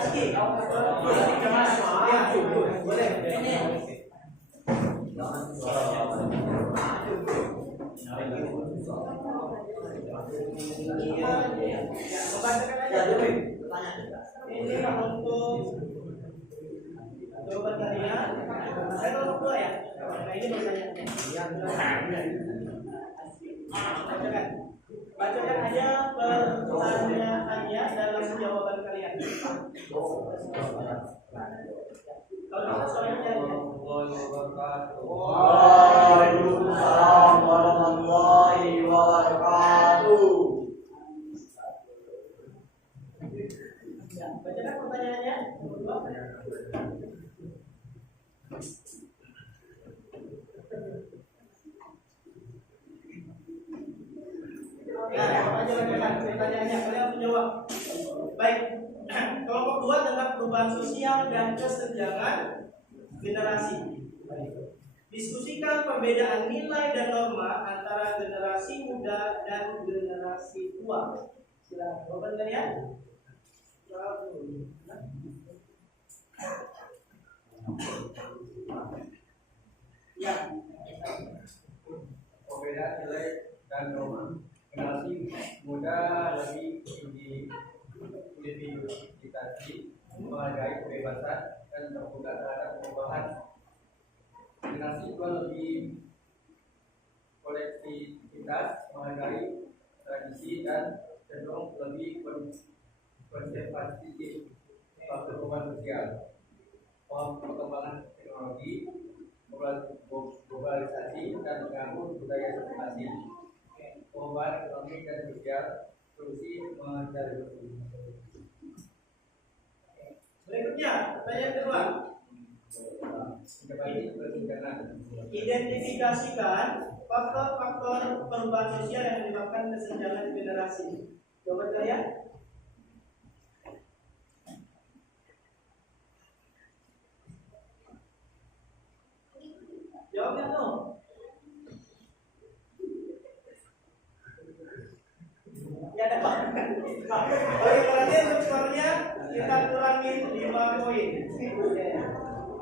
Rizky. Ya, boleh. Iya, membacakan aja. Ini untuk jawaban kalian. Saya kelompok 2 ya. Nah ini pertanyaannya. Bacakan aja pertanyaannya dalam jawaban kalian. Kalau bisa suaranya jangan. Waalaikumsalam warahmatullahi wabarakatuh. Bacakan pertanyaannya. Pertanyaannya kalian harus jawab. Baik. Kelompok 2 tentang perubahan sosial dan kesenjangan generasi. Diskusikan perbedaan nilai dan norma antara generasi muda dan generasi tua. Silakan jawaban kalian. Ya. Perbedaan nilai dan norma. Generasi muda lebih individualisasi, menghargai kebebasan dan terbuka terhadap perubahan. Generasi tua lebih kolektivitas, menghargai tradisi dan cenderung lebih konservatif. Perubahan sosial, perkembangan teknologi, globalisasi dan mengganggu budaya asing. Perubahan ekonomi dan sosial, solusi mencari Berikutnya, pertanyaan kedua. Identifikasikan faktor-faktor perubahan sosial yang menyebabkan kesenjangan generasi. Jawaban kalian? Jawabnya no. Ya ada Pak. Oke, berarti untuk skornya kita kurangin 5 poin.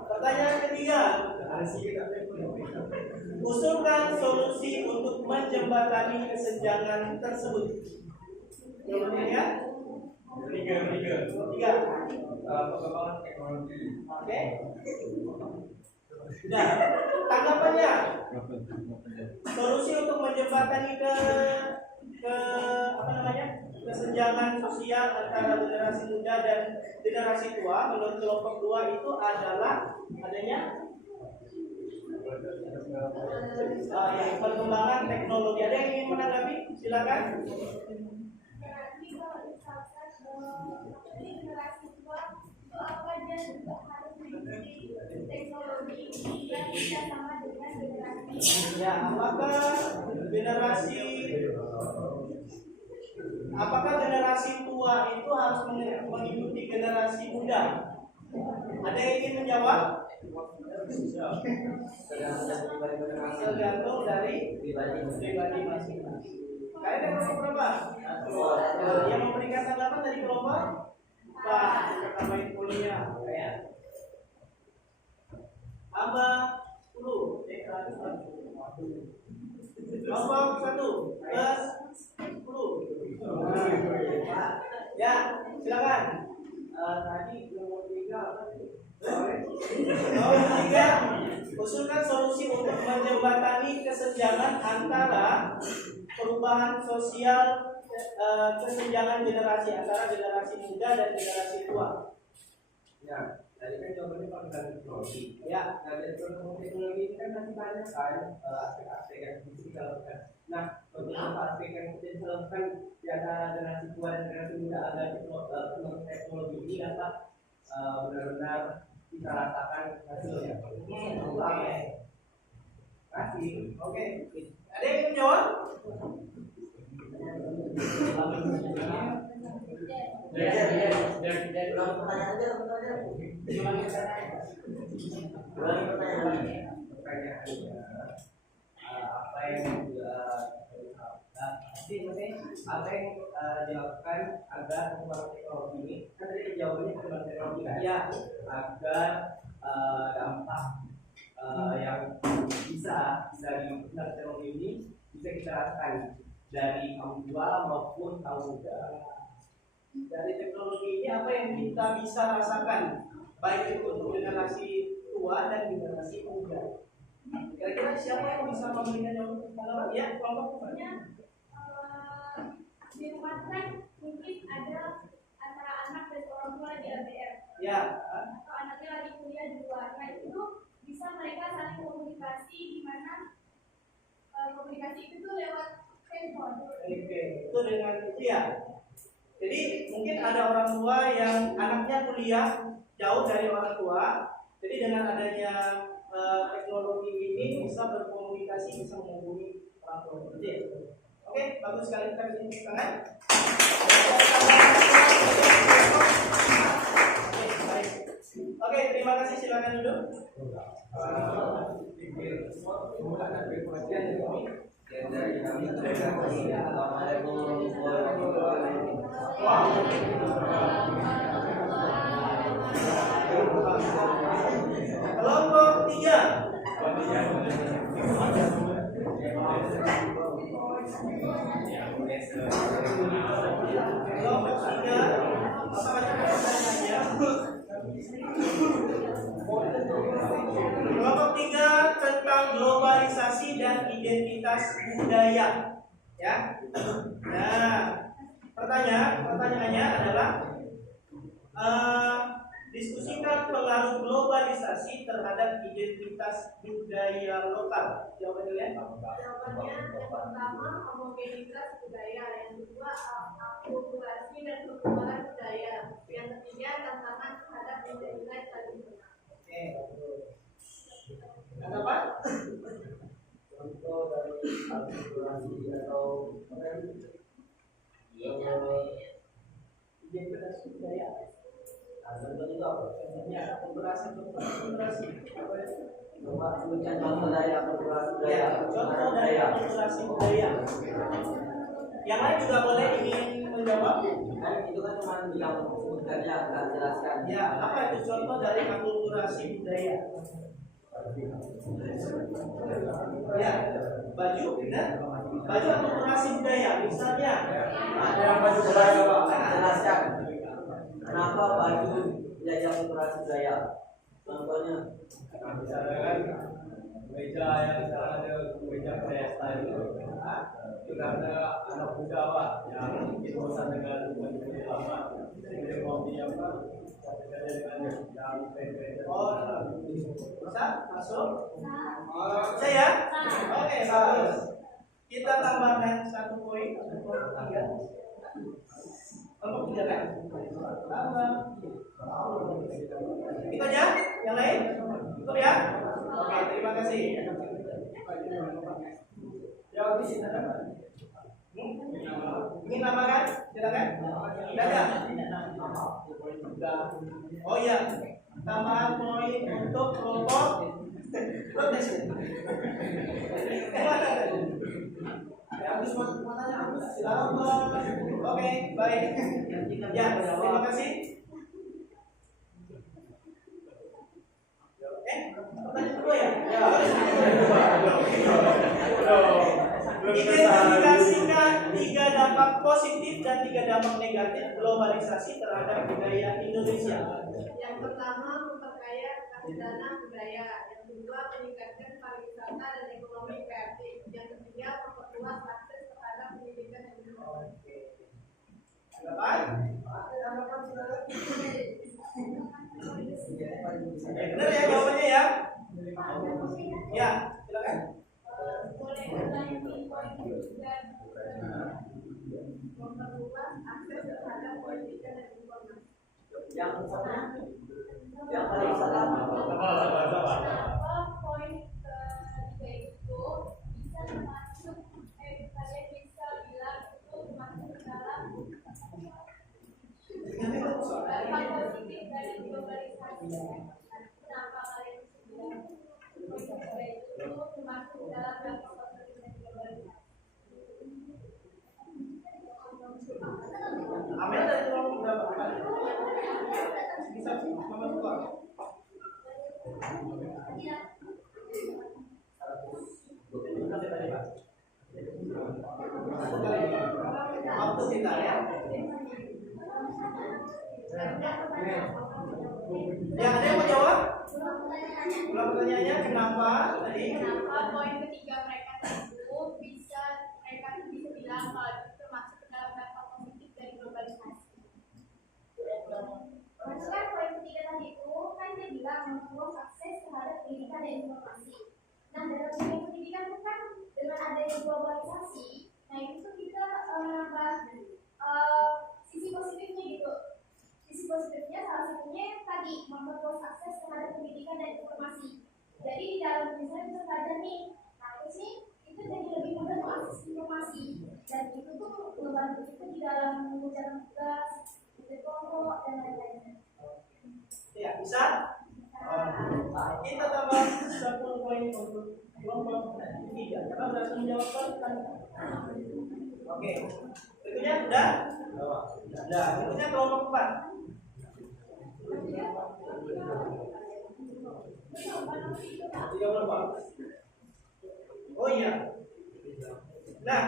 Pertanyaan ketiga. Usulkan solusi untuk menjembatani kesenjangan tersebut. Jawabannya ya? Tiga. perkembangan teknologi. Oke. Nah, tanggapannya. Solusi untuk menjembatani ke apa namanya? Kesenjangan sosial antara generasi muda dan generasi tua menurut kelompok 2 itu adalah adanya perkembangan teknologi. Ada yang ingin menanggapi? Silakan. Berarti kalau misalkan dari generasi tua itu apa dia juga harus mengikuti teknologi yang bisa sama dengan generasi. Ya, apakah generasi tua itu harus mengikuti generasi muda? Ada yang ingin menjawab? Tergantung dari pribadi masing-masing. Kalian ada kelompok berapa? Yang memberikan tanggapan dari kelompok? Pak, kita tambahin poinnya. Abah 10. Kelompok 1 plus 10. Ya, silakan. Tadi nomor 3 apa sih? Nomor 3, usulkan solusi untuk menjembatani kesenjangan antara perubahan sosial, kesenjangan generasi antara generasi muda dan generasi tua. Ya, tadi kan jawabannya pakai teknologi. Ya, Nah, dari teknologi ini kan masih banyak kan aspek-aspek yang bisa dilakukan. Nah, beberapa aspek yang bisa dilakukan di antara generasi tua dan generasi muda agar teknologi ini dapat benar-benar kita rasakan hasilnya. Oke. Kasih. Oke. Ada yang ingin menjawab? Ulangi pertanyaan aja, ulangi pertanyaan. Apa yang apa yang dilakukan agar perkembangan teknologi ini, kan tadi jawabannya perkembangan teknologi kan? Ya, agar dampak yang bisa dari teknologi ini bisa kita rasakan dari kaum tua maupun kaum muda. Dari teknologi ini apa yang kita bisa rasakan, baik itu untuk generasi tua dan generasi muda. Kira-kira siapa yang bisa memberikan jawaban? Ya, kelompok Di rumah kan mungkin ada antara anak dan orang tua di LDR. Ya. Atau anaknya lagi kuliah di luar. Nah itu bisa mereka saling komunikasi di mana komunikasi itu lewat handphone. Oke, itu dengan itu ya. Jadi mungkin ada orang tua yang anaknya kuliah jauh dari orang tua. Jadi dengan adanya teknologi ini bisa berkomunikasi, bisa menghubungi orang tua. Oke, bagus sekali kita di sini tangan. Oke, terima kasih, silakan duduk. Kelompok 3. Kelompok 3. Apa baca pertanyaannya? Kelompok 3 tentang globalisasi dan identitas budaya. Ya. Nah, pertanyaannya adalah diskusikan pengaruh globalisasi terhadap identitas budaya lokal. Jawabannya ya? Jawabannya yang pertama homogenitas budaya, yang kedua akulturasi dan perkembangan budaya, yang ketiga tantangan terhadap identitas tradisional. Oke. Apa? Contoh dari akulturasi atau Identitas budaya. contoh itu apa? Ya, akulturasi. Coba sebutkan contoh dari akulturasi budaya. Ya, contoh dari akulturasi budaya. Yang lain juga boleh ingin menjawab. Kan itu kan cuma bilang sebutkan ya, nggak jelaskan. Ya, apa itu contoh dari akulturasi budaya? Ya, baju, benar? Baju akulturasi budaya, misalnya. Ada yang baju budaya, Pak. Jelaskan. Kenapa baju jadi akulturasi budaya? Contohnya. Misalnya kan meja yang misalnya ada meja pesta itu karena anak muda Pak yang mungkin bosan dengan baju lama, jadi mau apa? Oh, bisa masuk? Saya? Oke, bagus. Kita tambahkan 1 poin. Kelompok 3. Kelompok 3 kan? Tambah. Itu aja? Yang lain? Cukup ya? Oke, terima kasih. Jawab di sini. Ingin tambahkan? Silakan. Tidak ada? Oh iya, tambahan poin untuk kelompok. Oke, baik. Ya, terima kasih. Pertanyaan kedua ya? Identifikasikan 3 dampak positif dan 3 dampak negatif globalisasi terhadap budaya Indonesia. Yang pertama memperkaya khazanah budaya, yang kedua meningkatkan pariwisata dan ekonomi kreatif, yang ketiga memperluas akses terhadap pendidikan yang berkualitas. Benar ya jawabannya ya? Ya, silakan. Boleh ulangi poin dan memperluas akses terhadap pendidikan dan informasi. Yang paling salah. Kenapa poin ketiga itu bisa masuk? Kalian bisa bilang itu masuk dalam globalisasi. Kenapa kalian sudah itu termasuk dalam dampak kontribusi globalisasi? Amel dari kelompok berapa? Bisa sama tua. Waktu kita ya. Ya, ada yang mau jawab? Ulang pertanyaannya kenapa tadi? Kenapa poin ketiga mereka itu bisa bilang kalau itu termasuk ke dalam dampak positif dari globalisasi? Maksudnya poin ketiga tadi itu kan dia bilang memperluas akses terhadap pendidikan dan informasi. Nah dalam dunia pendidikan itu kan dengan adanya globalisasi, nah itu tuh kita menambah sisi positifnya gitu. Sisi positifnya salah satunya tadi memperluas akses terhadap pendidikan dan informasi. Jadi di dalam misalnya bisa belajar nih, nah itu sih itu jadi lebih mudah mengakses informasi dan itu tuh membantu kita di dalam mengerjakan tugas, kelompok dan lain-lain. Ya, bisa? Kita tambah 10 poin untuk kelompok 3. Karena berhasil menjawab pertanyaan. Oke. Berikutnya sudah? Sudah. Berikutnya kelompok 4. Oh iya. Nah,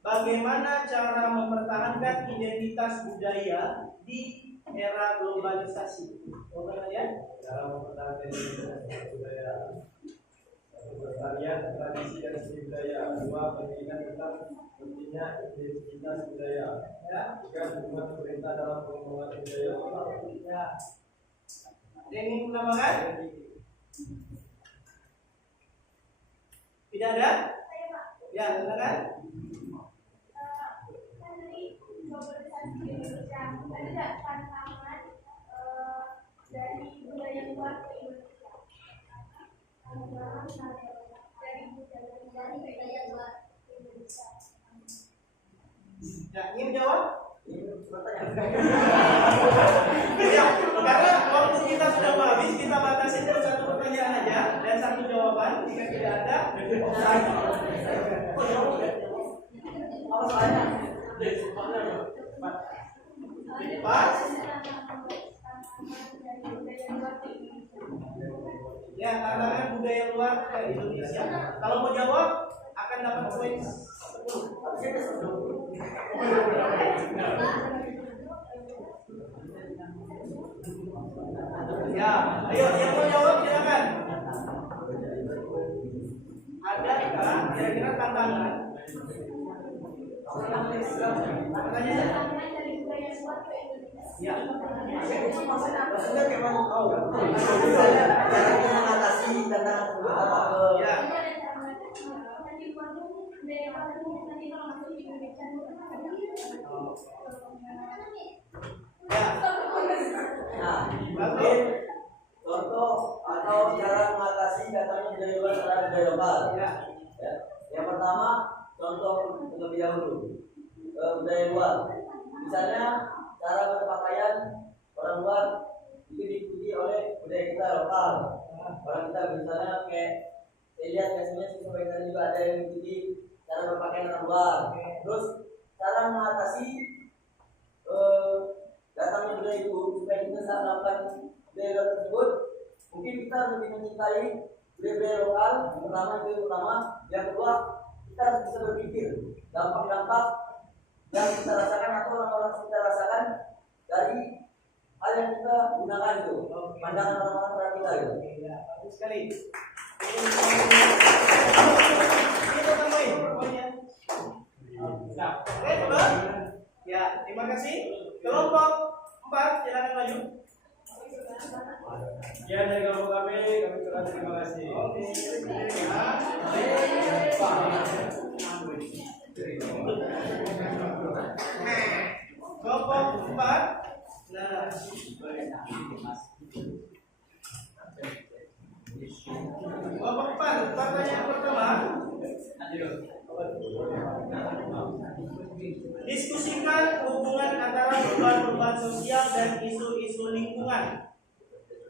bagaimana cara mempertahankan identitas budaya di era globalisasi? Coba ya. Cara mempertahankan identitas budaya, pelestarian tradisi dan seni budaya. 2. Pendidikan tentang pentingnya identitas budaya. Ya. 3. Dukungan pemerintah dalam pengembangan budaya lokal. Ya. Ada yang ingin menambahkan? Tidak ada? Ya, silakan. Kan dari globalisasi di Indonesia ada nggak tantangan dari budaya luar ke Indonesia? Dari budaya luar ke Indonesia. Ya, ingin menjawab? Iya, Ya, karena waktu kita sudah habis, kita batasi ke satu pertanyaan aja dan satu jawaban. Jika tidak ada, apa soalnya? pas. Ya, tantangan budaya luar ke Indonesia. Kalau mau jawab, akan dapat poin 10. Ya, ayo yang mau jawab silakan. Ada nggak kira-kira tantangan? Pertanyaannya? Tantangan dari budaya luar ke Indonesia. Ya. Maksudnya kayak mana? Oh, misalnya cara mengatasi tantangan tersebut apa? Ya. Ya. Nah, mungkin contoh atau cara mengatasi datangnya budaya luar terhadap budaya lokal. Ya. Ya. Yang pertama, contoh terlebih dahulu budaya luar. Misalnya cara berpakaian orang luar itu diikuti oleh budaya kita lokal. Orang kita misalnya kayak saya lihat biasanya sesuai tadi juga ada yang mengikuti cara berpakaian orang luar. Terus cara mengatasi datangnya budaya itu supaya kita bisa melakukan budaya tersebut, mungkin kita lebih mencintai budaya lokal. Pertama, yang kedua kita harus bisa berpikir dampak-dampak yang kita rasakan atau orang-orang kita rasakan dari hal yang kita gunakan itu, pandangan orang-orang terhadap kita itu. Ya, bagus sekali. Kita tambahin poinnya. Nah, oke, coba. Ya, terima kasih. Kelompok 4, silakan maju. Ya, dari kelompok kami ucapkan terima kasih. Oke, kelompok 4. Nah, kelompok 4, pertanyaan pertama. Diskusikan hubungan antara perubahan-perubahan sosial dan isu-isu lingkungan.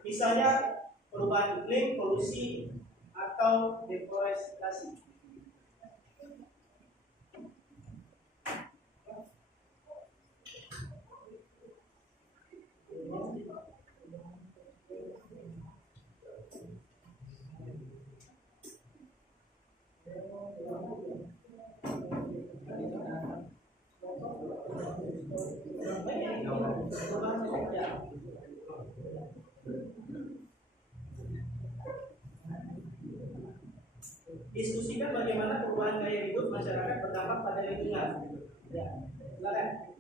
Misalnya perubahan iklim, polusi, atau deforestasi. Diskusikan bagaimana perubahan gaya hidup masyarakat berdampak pada lingkungan. Ya, silakan.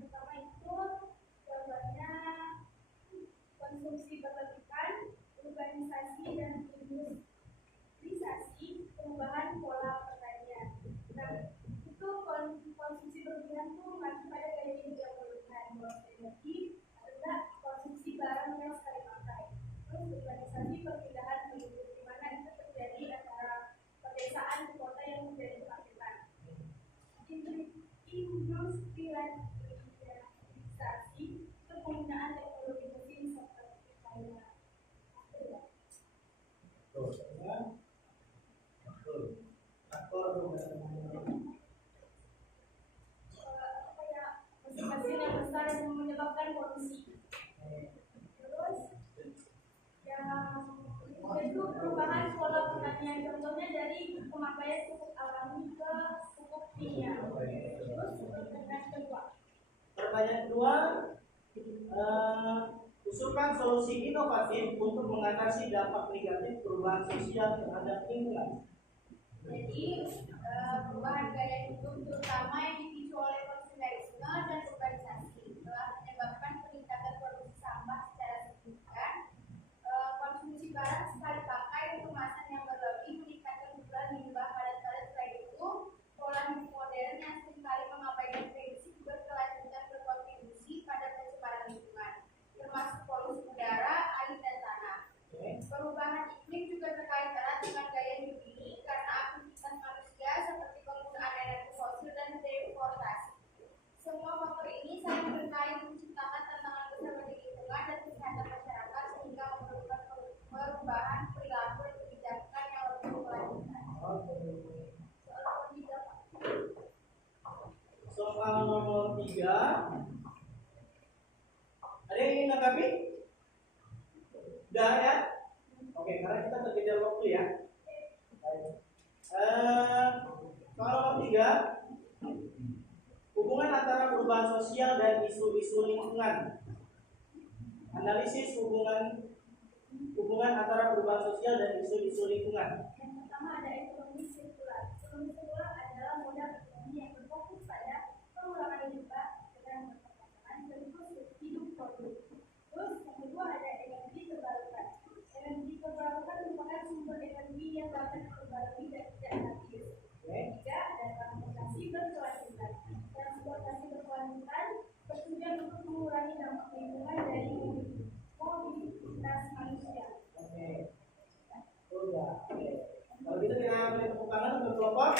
Pertama itu contohnya konsumsi berlebihan, urbanisasi dan industrisasi, perubahan pola pertanian. Nah, itu konsumsi berlebihan itu mengacu pada gaya hidup yang berlebihan, boros energi, ada konsumsi barang yang sekali pakai. Terus urbanisasi perpindahan penduduk, di mana itu terjadi antara pedesaan ke kota yang menjadi kemacetan. Industrialisasi itu penggunaan teknologi mesin seperti kayu. Mesin-mesin yang besar yang menyebabkan polusi. Terus yang itu perubahan pola pertanian, contohnya dari pemakaian pupuk alami ke pupuk kimia. Terus pertanyaan kedua. Pertanyaan kedua, usulkan solusi inovatif untuk mengatasi dampak negatif perubahan sosial terhadap lingkungan. Jadi perubahan gaya hidup terutama yang dipicu oleh konsumerisme dan urbanisasi telah menyebabkan peningkatan produksi sampah secara signifikan. Konsumsi barang sekali pakai, kemasan yang berlebih, meningkatkan jumlah limbah padat-padat. Selain itu, pola hidup modern yang seringkali mengabaikan prediksi berkelanjutan berkontribusi pada pencemaran lingkungan, termasuk polusi udara, air, dan tanah. Perubahan iklim juga terkait erat dengan gaya hidup ini karena aktivitas manusia seperti penggunaan energi fosil dan deforestasi. Semua faktor ini saling berkait menciptakan tantangan besar bagi lingkungan dan kesehatan masyarakat sehingga memerlukan perubahan perilaku dan kebijakan yang lebih berkelanjutan. Soal nomor 3, ada yang ingin menanggapi? Udah ya? Oke, karena kita terkejar waktu ya. Soal nomor 3, hubungan antara perubahan sosial dan isu-isu lingkungan. Analisis hubungan antara perubahan sosial dan isu-isu lingkungan. Yang pertama ada ekonomi sirkular. Ekonomi sirkular adalah modal ekonomi yang berfokus pada pengurangan limbah dengan berkelanjutan siklus hidup produktif. Terus yang kedua ada energi terbarukan. Energi terbarukan merupakan sumber energi yang dapat diperbarui dan tidak habis. Ketiga ada transportasi berkelanjutan. Transportasi berkelanjutan bertujuan untuk mengurangi dampak lingkungan dari mobilitas manusia. Oke. Udah. Oke. Kalau gitu kita beri tepuk tangan untuk kelompok.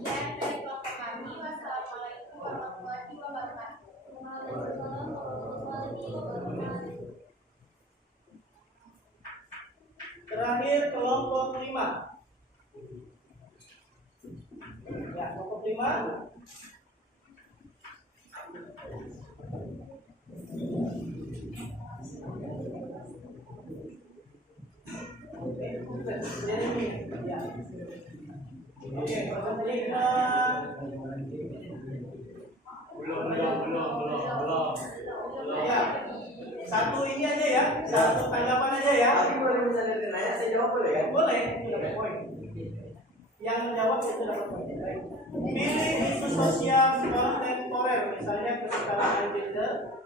Dan dari kelompok kami, wassalamualaikum warahmatullahi wabarakatuh. Terakhir kelompok 5. Ya, kelompok 5. Jadi ini, ya. Oke, kelompok 5. Belum. Ya. Satu ini aja ya, satu tanggapan aja ya. Tapi boleh misalnya nanya, saya jawab boleh kan? Boleh, itu dapat poin. Yang menjawab itu dapat poin. Baik. Pilih isu sosial kontemporer, misalnya kesetaraan gender,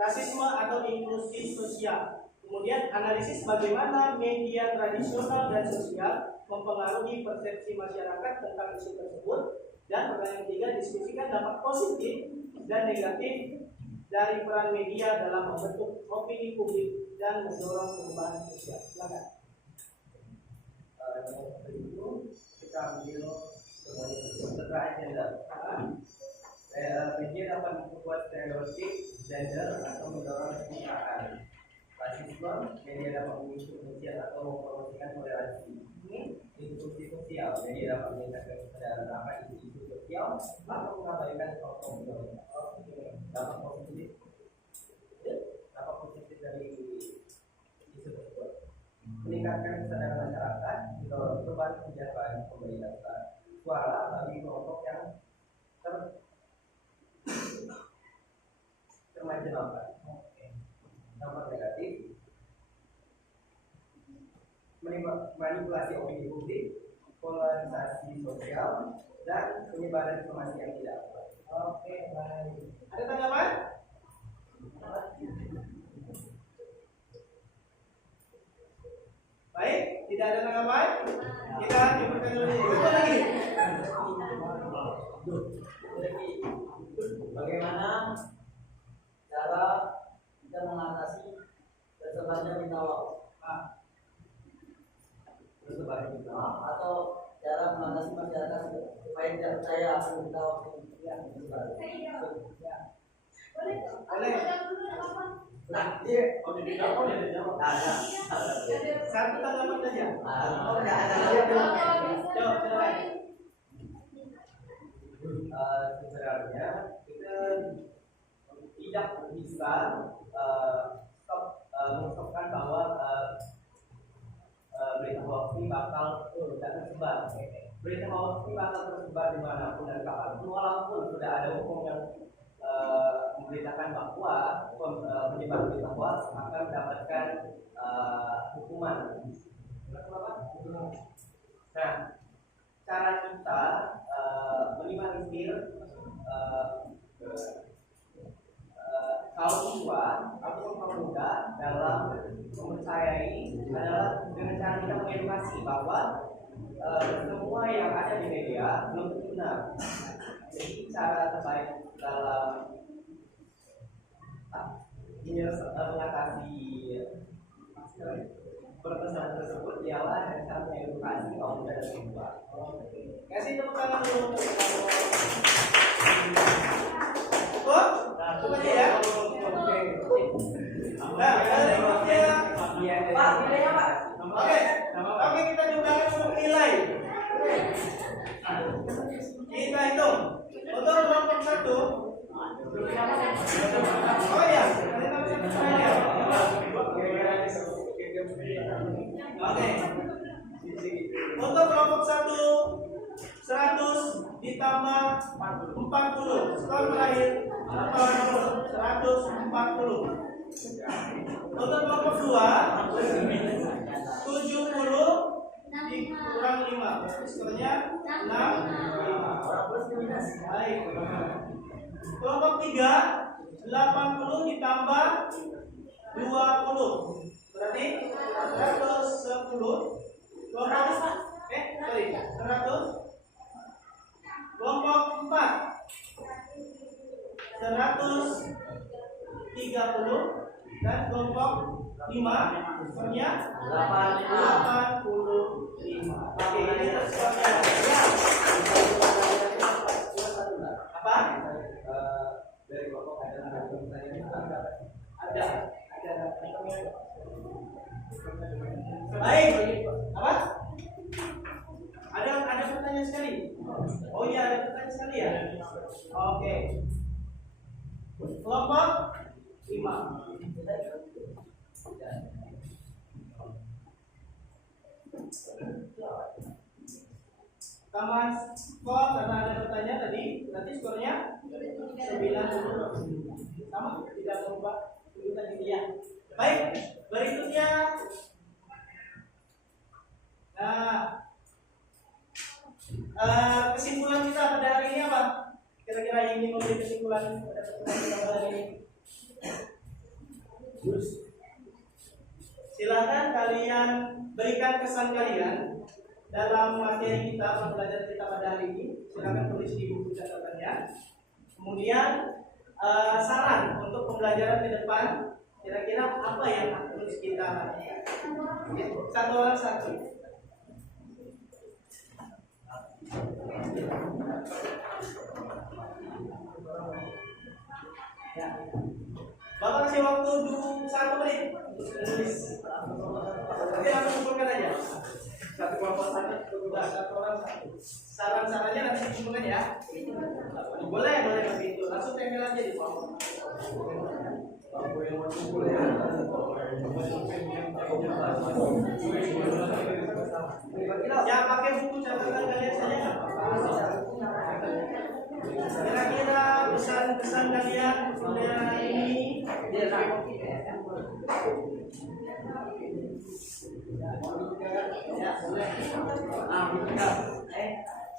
rasisme atau inklusi sosial. Kemudian analisis bagaimana media tradisional dan sosial mempengaruhi persepsi masyarakat tentang isu tersebut. Dan pertanyaan ketiga, diskusikan dampak positif dan negatif dari peran media dalam membentuk opini publik dan mendorong perubahan sosial. Silakan. Itu kita ambil semuanya setelah agenda. media dapat memperkuat stereotip gender atau mendorong kesetaraan. Rasisme, media dapat memicu kebencian atau mempromosikan toleransi. Diskusi sosial, media dapat meningkatkan kesadaran akan isu-isu sosial atau mengabaikan contoh dampak positif dari isu tersebut. Meningkatkan kesadaran masyarakat, mendorong perubahan kebijakan pemerintah, suara bagi kelompok yang termarginalkan. Dampak negatif, manipulasi opini publik, polarisasi sosial, dan penyebaran informasi yang tidak akurat. Oke, baik. Ada tanggapan? Baik, tidak ada tanggapan? Kita coba dulu. Coba lagi. Bagaimana cara kita mengatasi tersebarnya berita hoax? Tersebarnya berita hoax atau cara mengatasi masyarakat supaya tidak percaya akan berita hoax yang tersebar? Boleh. Boleh. Nah, dia Satu tanggapan saja. Sebenarnya kita tidak bisa mengungkapkan bahwa berita hoax ini bakal tersebar. Berita hoax ini bakal tersebar dimanapun dan kapanpun, walaupun sudah ada hukum yang memberitakan bahwa penyebar berita hoax akan mendapatkan hukuman. Nah, cara kita minimalisir kaum siswa ataupun kaum muda dalam mempercayai adalah dengan cara kita mengedukasi bahwa semua yang ada di media belum tentu benar. Jadi cara terbaik dalam mengatasi perpecahan tersebut ialah dengan cara mengedukasi kaum muda dan siswa. Kasih tepuk tangan dulu untuk kamu. Cukup? Cukup aja ya. Nah, berikutnya. Oke, kita juga untuk nilai. Kita hitung. Untuk kelompok 1. Oh ya, oke. Untuk kelompok 1 100 ditambah 40. Skor terakhir 140. Untuk kelompok 2 70 dikurang 5. Skornya 65. Baik. Kelompok 3 80 ditambah 20. Berarti 110. Kelompok 100. Kelompok 4 130 dan kelompok 5 skornya 85. Oke, ini skornya. Apa? Dari kelompok ada Baik. Apa? Ada pertanyaan sekali. Oh iya, ada pertanyaan sekali ya. Oke. Kelompok 5. Tambahan skor karena ada pertanyaan tadi, berarti skornya 90. Sama, tidak berubah. Kita ya. Baik, berikutnya. Nah, kesimpulan kita pada hari ini apa? Kira-kira yang ingin memberi kesimpulan pada pertemuan kita pada hari ini? Silakan kalian berikan kesan kalian dalam materi kita, pembelajaran kita pada hari ini. Silakan tulis di buku catatannya. Kemudian saran untuk pembelajaran ke depan, kira-kira apa yang harus kita lakukan? Satu orang satu. Ya. Bapak kasih waktu 1 menit. Oke, langsung kumpulkan aja. Satu kelompok satu orang satu. Saran-sarannya nanti dikumpulkan ya. Boleh tapi itu langsung tempel aja di bawah. Ya pakai buku catatan kalian saja. Kira-kira pesan-pesan kalian kuliah hari ini. Ya, boleh.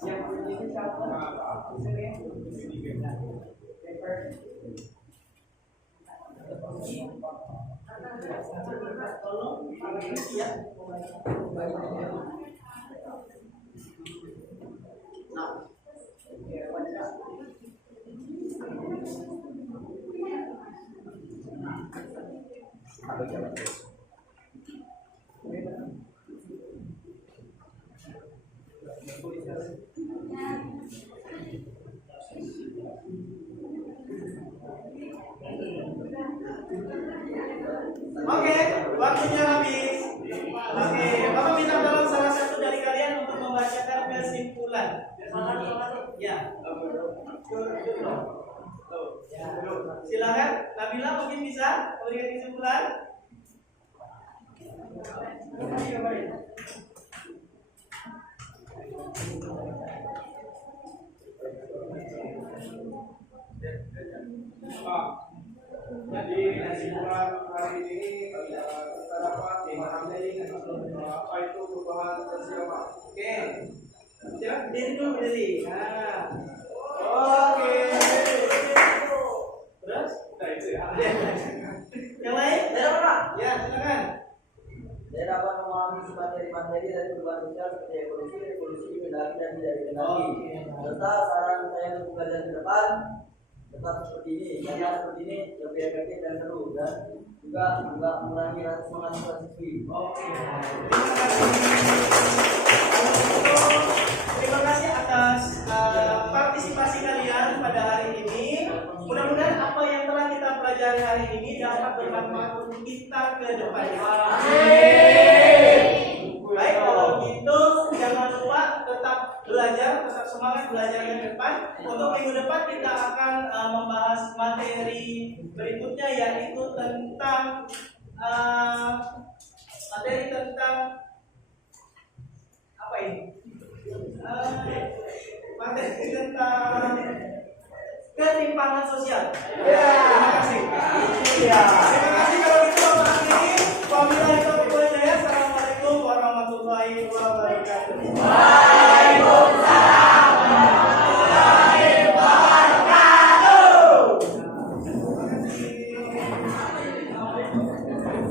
Siapa ini siapa? Tolong ya. Oke, waktunya habis. Oke, Bapak minta tolong salah satu dari kalian untuk membacakan kesimpulan. Ya. Silakan, Nabila mungkin bisa memberikan kesimpulan. Jadi kesimpulan hari ini kita dapat memahami apa itu perubahan sosial, Pak. Oke. Siap, berdiri dulu berdiri. Nah. Oke. Terus? Nah itu ya. Yang lain? Saya Pak. Ya, silakan. Saya dapat memahami materi-materi dari perubahan sosial seperti evolusi, revolusi, kendali dan tidak dikendali. Serta saran saya untuk pelajaran ke depan tetap seperti ini, karena seperti ini lebih efektif dan seru dan juga mengurangi rasa semangat siswi. Oke. Terima kasih atas partisipasi kalian pada hari ini. Mudah-mudahan apa yang telah kita pelajari hari ini dapat bermanfaat untuk kita ke depannya. Baik, kalau gitu jangan lupa tetap belajar, tetap semangat belajar ke depan. Untuk minggu depan kita akan membahas materi berikutnya, yaitu tentang apa ini? Materi tentang ketimpangan sosial. Terima kasih.